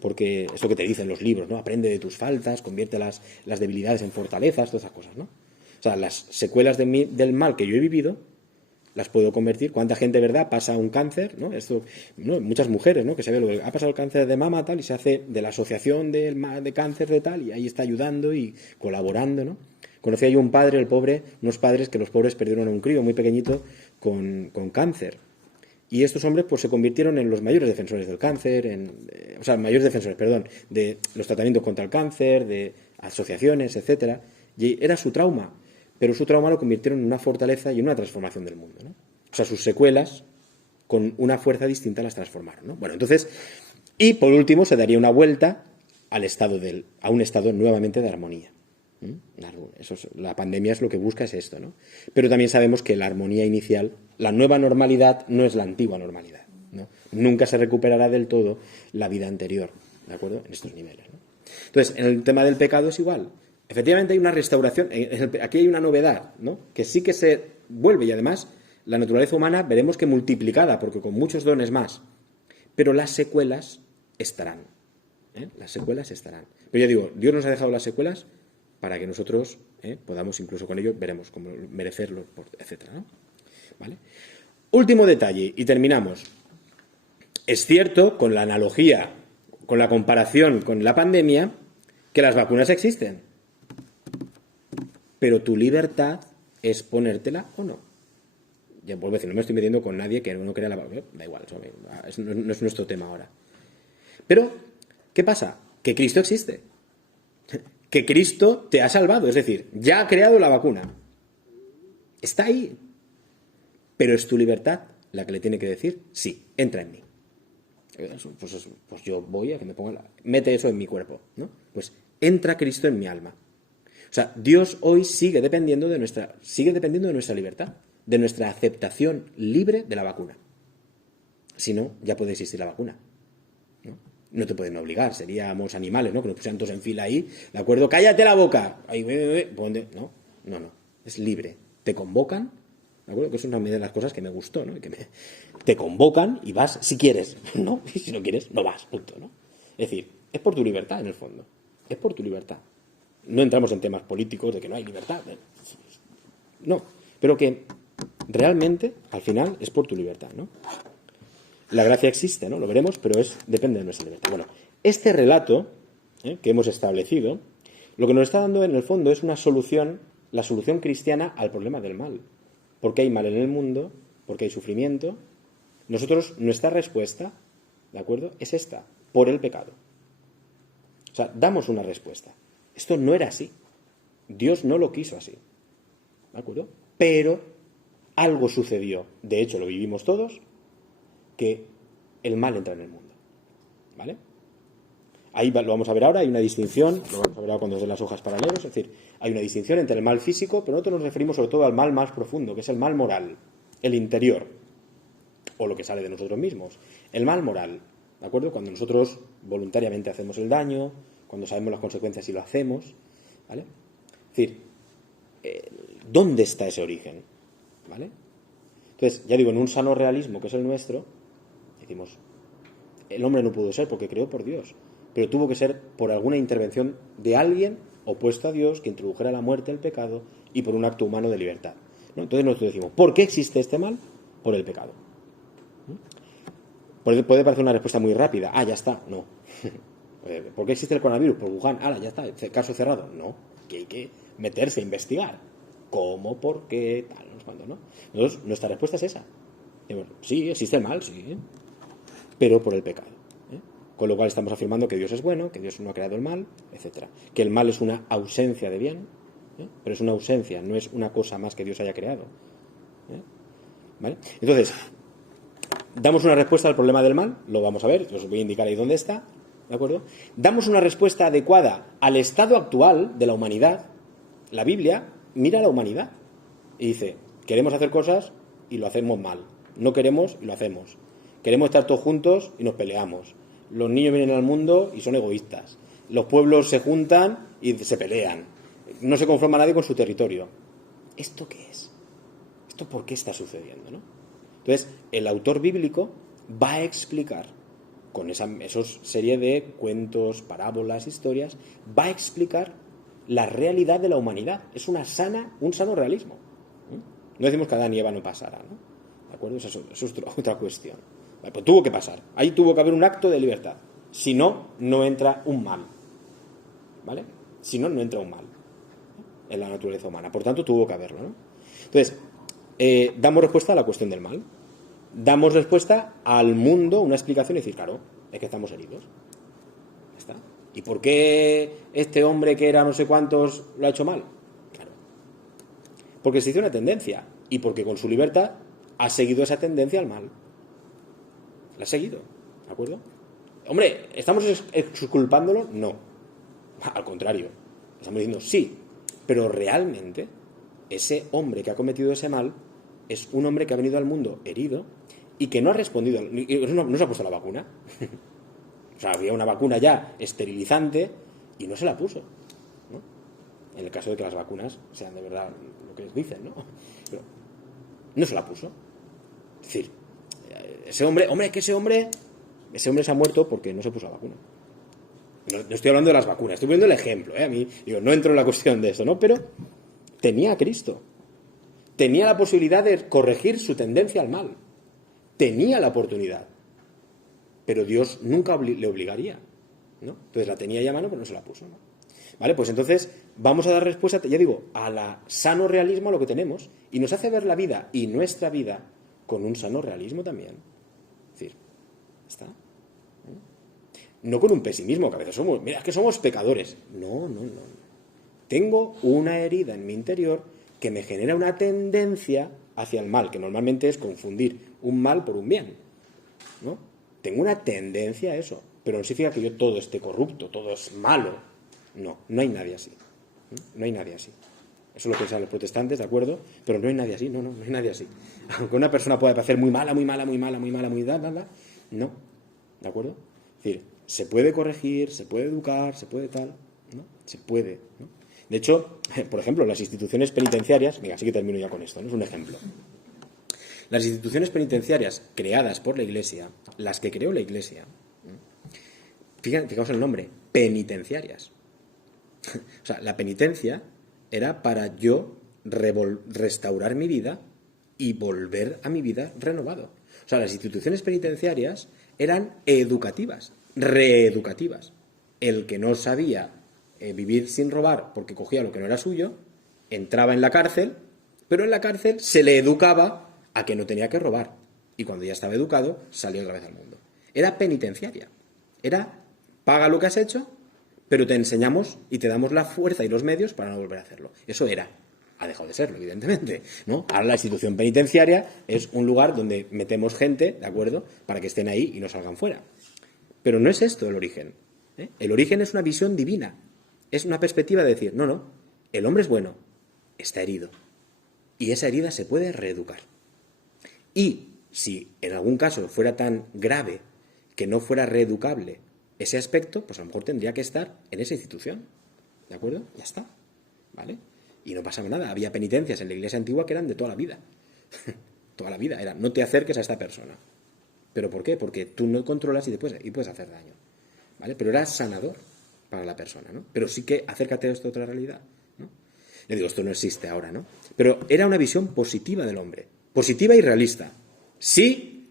Porque es lo que te dicen los libros, ¿no? Aprende de tus faltas, convierte las debilidades en fortalezas, todas esas cosas, ¿no? O sea, las secuelas del mal que yo he vivido las puedo convertir. ¿Cuánta gente, verdad, pasa un cáncer, ¿no? Esto, ¿no?, muchas mujeres, ¿no?, que se ve lo que ha pasado el cáncer de mama, tal, y se hace de la asociación de cáncer de tal, y ahí está ayudando y colaborando, ¿no? Conocía yo un padre, unos padres que los pobres perdieron a un crío muy pequeñito con cáncer. Y estos hombres pues se convirtieron en los mayores defensores del cáncer, mayores defensores, perdón, de los tratamientos contra el cáncer, de asociaciones, etcétera. Y era su trauma, pero su trauma lo convirtieron en una fortaleza y en una transformación del mundo, ¿no? O sea, sus secuelas con una fuerza distinta las transformaron, ¿no? Bueno, entonces, y por último se daría una vuelta a un estado nuevamente de armonía. La pandemia es lo que busca, es esto, ¿no? Pero también sabemos que la armonía inicial, la nueva normalidad no es la antigua normalidad, ¿no? Nunca se recuperará del todo la vida anterior, ¿de acuerdo?, en estos niveles, ¿no? Entonces, en el tema del pecado es igual. Efectivamente hay una restauración, aquí hay una novedad, ¿no?, que sí que se vuelve, y además la naturaleza humana veremos que multiplicada, porque con muchos dones más, pero las secuelas estarán, ¿eh? Las secuelas estarán. Pero ya digo, Dios nos ha dejado las secuelas para que nosotros podamos, incluso con ello, veremos cómo merecerlo, etcétera, ¿no? ¿Vale? Último detalle, y terminamos. Es cierto, con la analogía, con la comparación con la pandemia, que las vacunas existen. Pero tu libertad es ponértela o no. Ya vuelvo a decir, no me estoy metiendo con nadie que no crea la vacuna. Da igual, eso no es nuestro tema ahora. Pero, ¿qué pasa? Que Cristo existe. Que Cristo te ha salvado, es decir, ya ha creado la vacuna. Está ahí. Pero es tu libertad la que le tiene que decir, sí, entra en mí. Pues yo voy a que me ponga mete eso en mi cuerpo, ¿no? Pues entra Cristo en mi alma. O sea, Dios hoy sigue dependiendo de nuestra libertad, de nuestra aceptación libre de la vacuna. Si no, ya puede existir la vacuna. No te pueden obligar, seríamos animales, ¿no? Que nos pusieran todos en fila ahí, ¿de acuerdo? ¡Cállate la boca! Ahí, ponte. No, es libre. Te convocan, ¿de acuerdo? Que eso es una de las cosas que me gustó, ¿no? Te convocan y vas si quieres, ¿no? Y si no quieres, no vas, punto, ¿no? Es decir, es por tu libertad, en el fondo. Es por tu libertad. No entramos en temas políticos de que no hay libertad. No, pero que realmente, al final, es por tu libertad, ¿no? La gracia existe, ¿no? Lo veremos, pero depende de nuestra libertad. Bueno, este relato que hemos establecido, lo que nos está dando en el fondo es una solución, la solución cristiana al problema del mal. Porque hay mal en el mundo, porque hay sufrimiento. Nuestra respuesta, ¿de acuerdo?, es esta, por el pecado. O sea, damos una respuesta. Esto no era así. Dios no lo quiso así. ¿De acuerdo? Pero algo sucedió. De hecho, lo vivimos todos, que el mal entra en el mundo. ¿Vale? Ahí lo vamos a ver ahora, hay una distinción, lo vamos a ver ahora cuando os den las hojas paralelos, es decir, hay una distinción entre el mal físico, pero nosotros nos referimos sobre todo al mal más profundo, que es el mal moral, el interior, o lo que sale de nosotros mismos. El mal moral, ¿de acuerdo? Cuando nosotros voluntariamente hacemos el daño, cuando sabemos las consecuencias y lo hacemos, ¿vale? Es decir, ¿dónde está ese origen? ¿Vale? Entonces, ya digo, en un sano realismo, que es el nuestro, decimos, el hombre no pudo ser porque creó por Dios, pero tuvo que ser por alguna intervención de alguien opuesto a Dios que introdujera la muerte, el pecado, y por un acto humano de libertad, ¿no? Entonces nosotros decimos, ¿por qué existe este mal? Por el pecado. Puede parecer una respuesta muy rápida. Ya está. No. ¿Por qué existe el coronavirus? Por Wuhan. Ya está. Caso cerrado. No. Que hay que meterse a investigar. ¿Cómo? ¿Por qué? Tal, no sé cuándo, ¿no? Entonces, nuestra respuesta es esa. Sí, existe el mal, sí. Pero por el pecado. Con lo cual estamos afirmando que Dios es bueno, que Dios no ha creado el mal, etc. Que el mal es una ausencia de bien, pero es una ausencia, no es una cosa más que Dios haya creado. ¿Vale? Entonces, damos una respuesta al problema del mal, lo vamos a ver, os voy a indicar ahí dónde está, ¿de acuerdo? Damos una respuesta adecuada al estado actual de la humanidad. La Biblia mira a la humanidad y dice, queremos hacer cosas y lo hacemos mal, no queremos y lo hacemos, queremos estar todos juntos y nos peleamos, los niños vienen al mundo y son egoístas, los pueblos se juntan y se pelean, no se conforma nadie con su territorio. ¿Esto qué es? ¿Esto por qué está sucediendo, no? Entonces, el autor bíblico va a explicar, con esos serie de cuentos, parábolas, historias, va a explicar la realidad de la humanidad. Es un sano realismo. No decimos que Adán y Eva no pasara, ¿no? ¿De acuerdo? Eso es otra cuestión. Vale, pues tuvo que pasar. Ahí tuvo que haber un acto de libertad. Si no, no entra un mal. ¿Vale? Si no, no entra un mal en la naturaleza humana. Por tanto, tuvo que haberlo, ¿no? Entonces, damos respuesta a la cuestión del mal. Damos respuesta al mundo, una explicación y decir, claro, es que estamos heridos. Ya está. ¿Y por qué este hombre que era no sé cuántos lo ha hecho mal? Claro. Porque se hizo una tendencia y porque con su libertad ha seguido esa tendencia al mal. La ha seguido, ¿de acuerdo? Hombre, ¿estamos exculpándolo? No. Al contrario. Estamos diciendo sí, pero realmente ese hombre que ha cometido ese mal es un hombre que ha venido al mundo herido y que no ha respondido, no se ha puesto la vacuna. O sea, había una vacuna ya esterilizante y no se la puso, ¿no? En el caso de que las vacunas sean de verdad lo que dicen, ¿no? Pero no se la puso. Es decir, ese hombre se ha muerto porque no se puso la vacuna. No estoy hablando de las vacunas, estoy poniendo el ejemplo, A mí, no entro en la cuestión de esto, ¿no? Pero tenía a Cristo. Tenía la posibilidad de corregir su tendencia al mal. Tenía la oportunidad. Pero Dios nunca le obligaría, ¿no? Entonces la tenía ya a mano, pero no se la puso, ¿no? Vale, pues entonces vamos a dar respuesta, ya digo, a la sano realismo a lo que tenemos y nos hace ver la vida y nuestra vida con un sano realismo también. Es decir, ¿está? No con un pesimismo, que a veces mira, es que somos pecadores. No. Tengo una herida en mi interior que me genera una tendencia hacia el mal, que normalmente es confundir un mal por un bien, ¿no? Tengo una tendencia a eso, pero no significa que yo todo esté corrupto, todo es malo. No hay nadie así. No hay nadie así. Eso es lo que piensan los protestantes, ¿de acuerdo? Pero no hay nadie así, no hay nadie así. Aunque una persona pueda parecer muy mala, muy no, ¿de acuerdo? Es decir, se puede corregir, se puede educar, se puede tal, ¿no? Se puede, ¿no? De hecho, por ejemplo, las instituciones penitenciarias, venga, así que termino ya con esto, ¿no? Es un ejemplo. Las instituciones penitenciarias creadas por la Iglesia, las que creó la Iglesia, fijaos el nombre, penitenciarias. O sea, la penitencia era para yo restaurar mi vida y volver a mi vida renovado. O sea, las instituciones penitenciarias eran educativas, reeducativas. El que no sabía vivir sin robar porque cogía lo que no era suyo, entraba en la cárcel, pero en la cárcel se le educaba a que no tenía que robar. Y cuando ya estaba educado, salió otra vez al mundo. Era penitenciaria. Era, paga lo que has hecho, pero te enseñamos y te damos la fuerza y los medios para no volver a hacerlo. Eso era. Ha dejado de serlo, evidentemente, ¿no? Ahora la institución penitenciaria es un lugar donde metemos gente, ¿de acuerdo?, para que estén ahí y no salgan fuera. Pero no es esto el origen. El origen es una visión divina. Es una perspectiva de decir, no, el hombre es bueno, está herido. Y esa herida se puede reeducar. Y si en algún caso fuera tan grave que no fuera reeducable ese aspecto, pues a lo mejor tendría que estar en esa institución. ¿De acuerdo? Ya está. ¿Vale? Y no pasaba nada. Había penitencias en la iglesia antigua que eran de toda la vida. Toda la vida. Era, no te acerques a esta persona. ¿Pero por qué? Porque tú no controlas y puedes hacer daño. ¿Vale? Pero era sanador para la persona, ¿no? Pero sí que acércate a esta otra realidad, ¿no? Le digo, esto no existe ahora, ¿no? Pero era una visión positiva del hombre. Positiva y realista. Sí,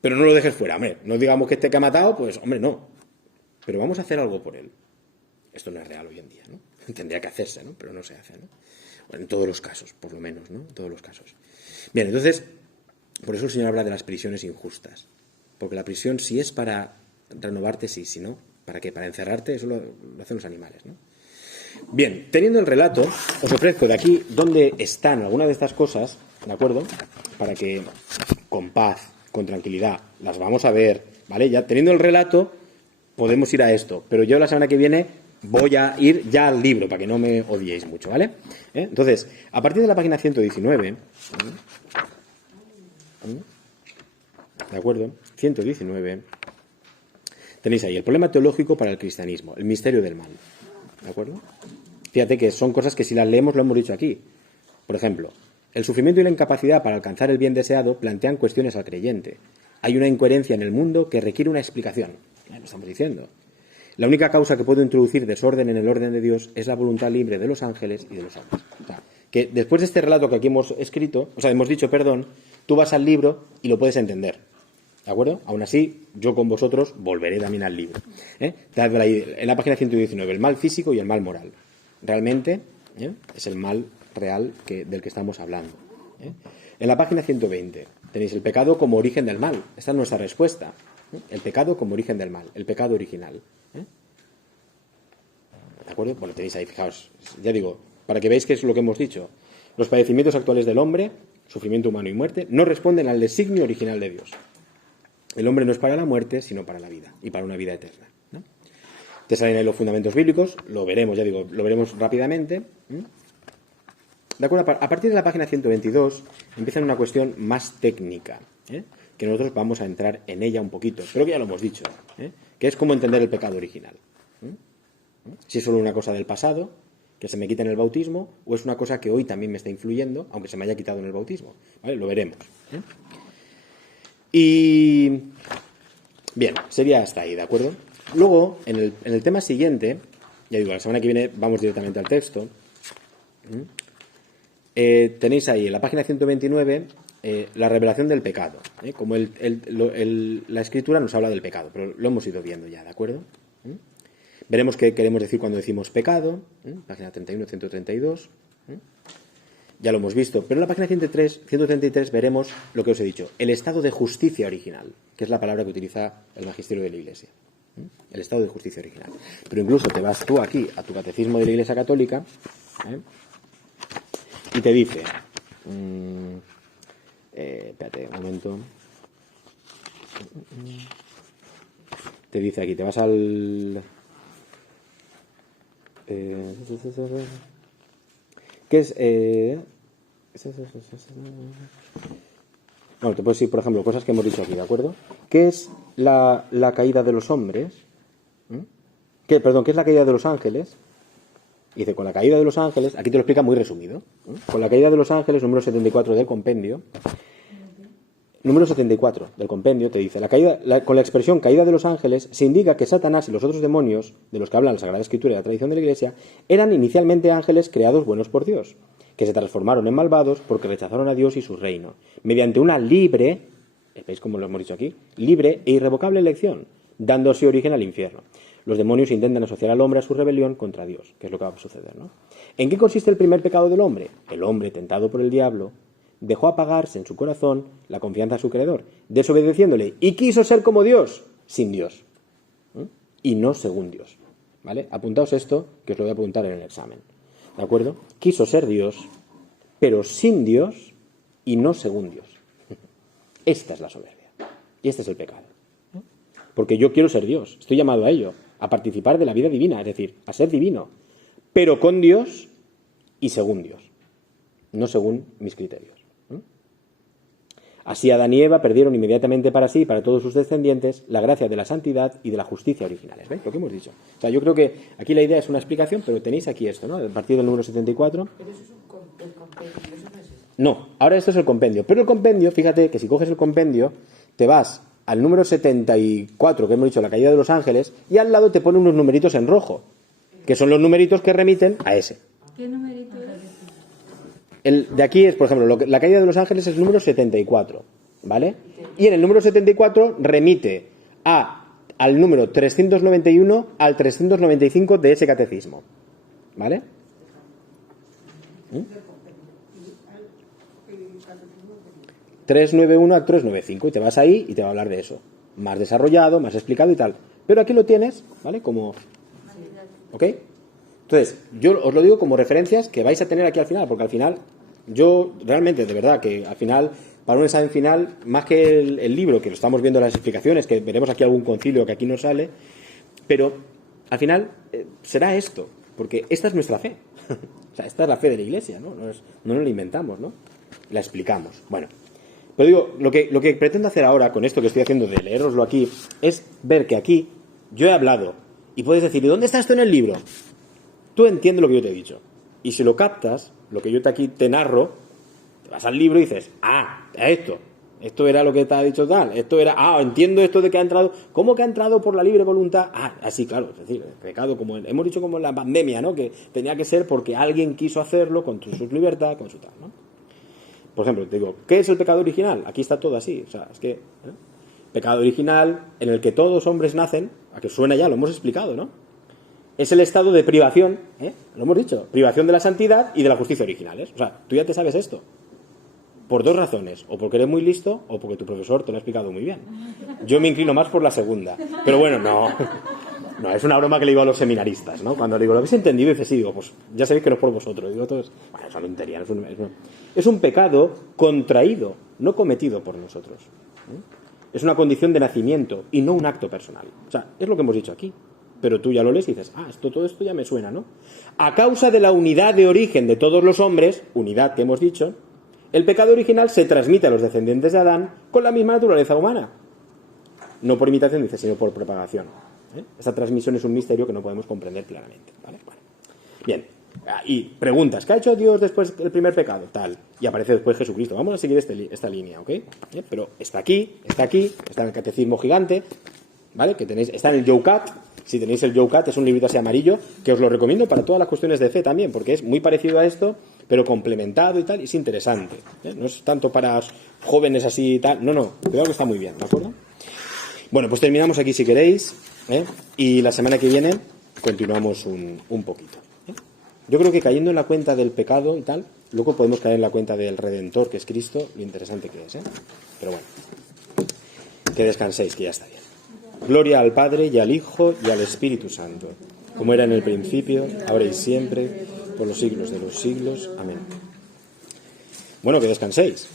pero no lo dejes fuera, hombre. No digamos que este que ha matado, pues, hombre, no. Pero vamos a hacer algo por él. Esto no es real hoy en día, ¿no? Tendría que hacerse, ¿no? Pero no se hace, ¿no? Bueno, en todos los casos, por lo menos, ¿no? En todos los casos. Bien, entonces, por eso el Señor habla de las prisiones injustas. Porque la prisión, si es para renovarte, sí, si no, ¿para qué? Para encerrarte, eso lo hacen los animales, ¿no? Bien, teniendo el relato, os ofrezco de aquí dónde están algunas de estas cosas, ¿de acuerdo? Para que con paz, con tranquilidad, las vamos a ver, ¿vale? Ya teniendo el relato, podemos ir a esto, pero yo la semana que viene voy a ir ya al libro, para que no me odiéis mucho, ¿vale? Entonces, a partir de la página 119, ¿de acuerdo? 119, tenéis ahí el problema teológico para el cristianismo, el misterio del mal, ¿de acuerdo? Fíjate que son cosas que si las leemos lo hemos dicho aquí. Por ejemplo, el sufrimiento y la incapacidad para alcanzar el bien deseado plantean cuestiones al creyente. Hay una incoherencia en el mundo que requiere una explicación. Lo estamos diciendo. La única causa que puede introducir desorden en el orden de Dios es la voluntad libre de los ángeles y de los hombres. O sea, que después de este relato que aquí hemos dicho, tú vas al libro y lo puedes entender. ¿De acuerdo? Aún así, yo con vosotros volveré también al libro. En la página 119, el mal físico y el mal moral. Realmente es el mal real del que estamos hablando. En la página 120 tenéis el pecado como origen del mal. Esta es nuestra respuesta. El pecado como origen del mal, el pecado original. ¿De acuerdo? Bueno, tenéis ahí, fijaos, ya digo, para que veáis qué es lo que hemos dicho. Los padecimientos actuales del hombre, sufrimiento humano y muerte, no responden al designio original de Dios. El hombre no es para la muerte, sino para la vida, y para una vida eterna, ¿no? Te salen ahí los fundamentos bíblicos, lo veremos, ya digo, lo veremos rápidamente. ¿De acuerdo? A partir de la página 122 empieza una cuestión más técnica, que nosotros vamos a entrar en ella un poquito, pero que ya lo hemos dicho, que es cómo entender el pecado original. Si es solo una cosa del pasado, que se me quita en el bautismo, o es una cosa que hoy también me está influyendo, aunque se me haya quitado en el bautismo. ¿Vale? Lo veremos. Y bien, sería hasta ahí, ¿de acuerdo? Luego, en el tema siguiente, ya digo, la semana que viene vamos directamente al texto. Tenéis ahí en la página 129 la revelación del pecado. Como la escritura nos habla del pecado, pero lo hemos ido viendo ya, ¿de acuerdo? Veremos qué queremos decir cuando decimos pecado, página 31, 132. Ya lo hemos visto, pero en la página 133 veremos lo que os he dicho, el estado de justicia original, que es la palabra que utiliza el magisterio de la Iglesia. El estado de justicia original. Pero incluso te vas tú aquí a tu catecismo de la Iglesia Católica y te dice, espérate un momento, te dice aquí, te vas al... te ¿Qué es? Bueno, te puedo decir, por ejemplo, cosas que hemos dicho aquí, ¿de acuerdo? ¿Qué es la caída de los hombres? ¿Qué es la caída de los ángeles? Dice, con la caída de los ángeles, aquí te lo explica muy resumido. Con la caída de los ángeles, número 74 del compendio, número 74 del compendio te dice, con la expresión caída de los ángeles se indica que Satanás y los otros demonios, de los que hablan la Sagrada Escritura y la tradición de la Iglesia, eran inicialmente ángeles creados buenos por Dios, que se transformaron en malvados porque rechazaron a Dios y su reino, mediante una libre, ¿veis cómo lo hemos dicho aquí? Libre e irrevocable elección, dándose origen al infierno. Los demonios intentan asociar al hombre a su rebelión contra Dios, que es lo que va a suceder, ¿no? ¿En qué consiste el primer pecado del hombre? El hombre, tentado por el diablo, dejó apagarse en su corazón la confianza a su Creador, desobedeciéndole, y quiso ser como Dios, sin Dios, y no según Dios, ¿vale? Apuntaos esto, que os lo voy a apuntar en el examen, ¿de acuerdo? Quiso ser Dios, pero sin Dios y no según Dios. Esta es la soberbia, y este es el pecado. Porque yo quiero ser Dios, estoy llamado a ello, a participar de la vida divina, es decir, a ser divino, pero con Dios y según Dios, no según mis criterios. Así Adán y Eva perdieron inmediatamente para sí y para todos sus descendientes la gracia de la santidad y de la justicia originales. ¿Veis lo que hemos dicho? O sea, yo creo que aquí la idea es una explicación, pero tenéis aquí esto, ¿no? A partir del número 74. Pero eso es el compendio, eso no es eso. No, ahora esto es el compendio. Pero el compendio, fíjate que si coges el compendio, te vas al número 74, que hemos dicho, la caída de los ángeles, y al lado te pone unos numeritos en rojo, que son los numeritos que remiten a ese. ¿Qué numerito es? El de aquí es, por ejemplo, la caída de los ángeles es el número 74, ¿vale? Y en el número 74 remite al número 391 al 395 de ese catecismo, ¿vale? 391 al 395, y te vas ahí y te va a hablar de eso, más desarrollado, más explicado y tal. Pero aquí lo tienes, ¿vale? Como, ¿ok? Entonces, yo os lo digo como referencias que vais a tener aquí al final, porque al final, yo realmente, de verdad, que al final, para un examen final, más que el libro, que lo estamos viendo las explicaciones, que veremos aquí algún concilio que aquí no sale, pero al final será esto, porque esta es nuestra fe. O sea, esta es la fe de la Iglesia, ¿no? No nos la inventamos, ¿no? La explicamos. Bueno, pero digo, lo que pretendo hacer ahora con esto que estoy haciendo de leeroslo aquí, es ver que aquí yo he hablado, y puedes decir, ¿y dónde está esto en el libro? Tú entiendes lo que yo te he dicho. Y si lo captas, lo que yo aquí te narro, te vas al libro y dices, esto era lo que te ha dicho tal, esto era, entiendo esto de que ha entrado, ¿cómo que ha entrado por la libre voluntad? Así, claro, es decir, el pecado, como hemos dicho como en la pandemia, ¿no? Que tenía que ser porque alguien quiso hacerlo con su libertad, con su tal, ¿no? Por ejemplo, te digo, ¿qué es el pecado original? Aquí está todo así, o sea, es que, pecado original en el que todos hombres nacen, a que suena ya, lo hemos explicado, ¿no? Es el estado de privación, lo hemos dicho, privación de la santidad y de la justicia originales. O sea, tú ya te sabes esto. Por dos razones, o porque eres muy listo o porque tu profesor te lo ha explicado muy bien. Yo me inclino más por la segunda. Pero bueno, no, es una broma que le digo a los seminaristas, ¿no? Cuando le digo, ¿lo habéis entendido? Y dice, sí, digo, pues ya sabéis que no es por vosotros. Digo, bueno, es una tontería, es un pecado contraído, no cometido por nosotros. Es una condición de nacimiento y no un acto personal. O sea, es lo que hemos dicho aquí. Pero tú ya lo lees y dices, todo esto ya me suena, ¿no? A causa de la unidad de origen de todos los hombres, unidad que hemos dicho, el pecado original se transmite a los descendientes de Adán con la misma naturaleza humana. No por imitación, dice, sino por propagación. Esta transmisión es un misterio que no podemos comprender claramente, ¿vale? Bueno. Bien, y preguntas, ¿qué ha hecho Dios después del primer pecado? Tal, y aparece después Jesucristo. Vamos a seguir esta línea, ¿ok? Pero está aquí, está en el Catecismo Gigante, ¿vale? Que tenéis, está en el Youcat. Si tenéis el Youcat, es un librito así amarillo, que os lo recomiendo para todas las cuestiones de fe también, porque es muy parecido a esto, pero complementado y tal, y es interesante. No es tanto para jóvenes así y tal, no, cuidado que está muy bien, ¿de acuerdo? Bueno, pues terminamos aquí si queréis, y la semana que viene continuamos un poquito. Yo creo que cayendo en la cuenta del pecado y tal, luego podemos caer en la cuenta del Redentor, que es Cristo, lo interesante que es, Pero bueno, que descanséis, que ya está bien. Gloria al Padre, y al Hijo, y al Espíritu Santo, como era en el principio, ahora y siempre, por los siglos de los siglos. Amén. Bueno, que descanséis.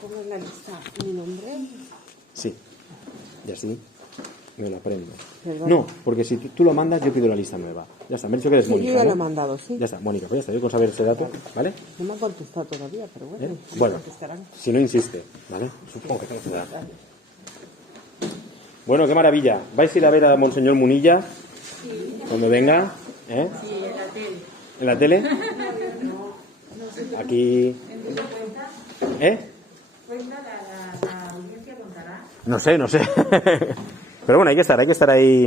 Como en la lista mi nombre. Sí. Y así me lo aprendo. Perdón. No, porque si tú lo mandas, yo pido la lista nueva. Ya está, me he dicho que eres Sí, Mónica. yo ya lo ¿eh? he mandado, sí. Ya está, Mónica, pues ya está, yo con saber ese dato, ¿vale? No me ha contestado todavía, pero bueno. ¿Eh? me Bueno, contestarán. si no insiste, ¿vale? Supongo que conocerá. Bueno, qué maravilla. ¿Vais a ir a ver a Monseñor Munilla cuando venga? ¿Eh? Sí, en la tele. ¿En la tele? Aquí... ¿Eh? Cuenta la audiencia contará. No sé. Pero bueno, hay que estar ahí.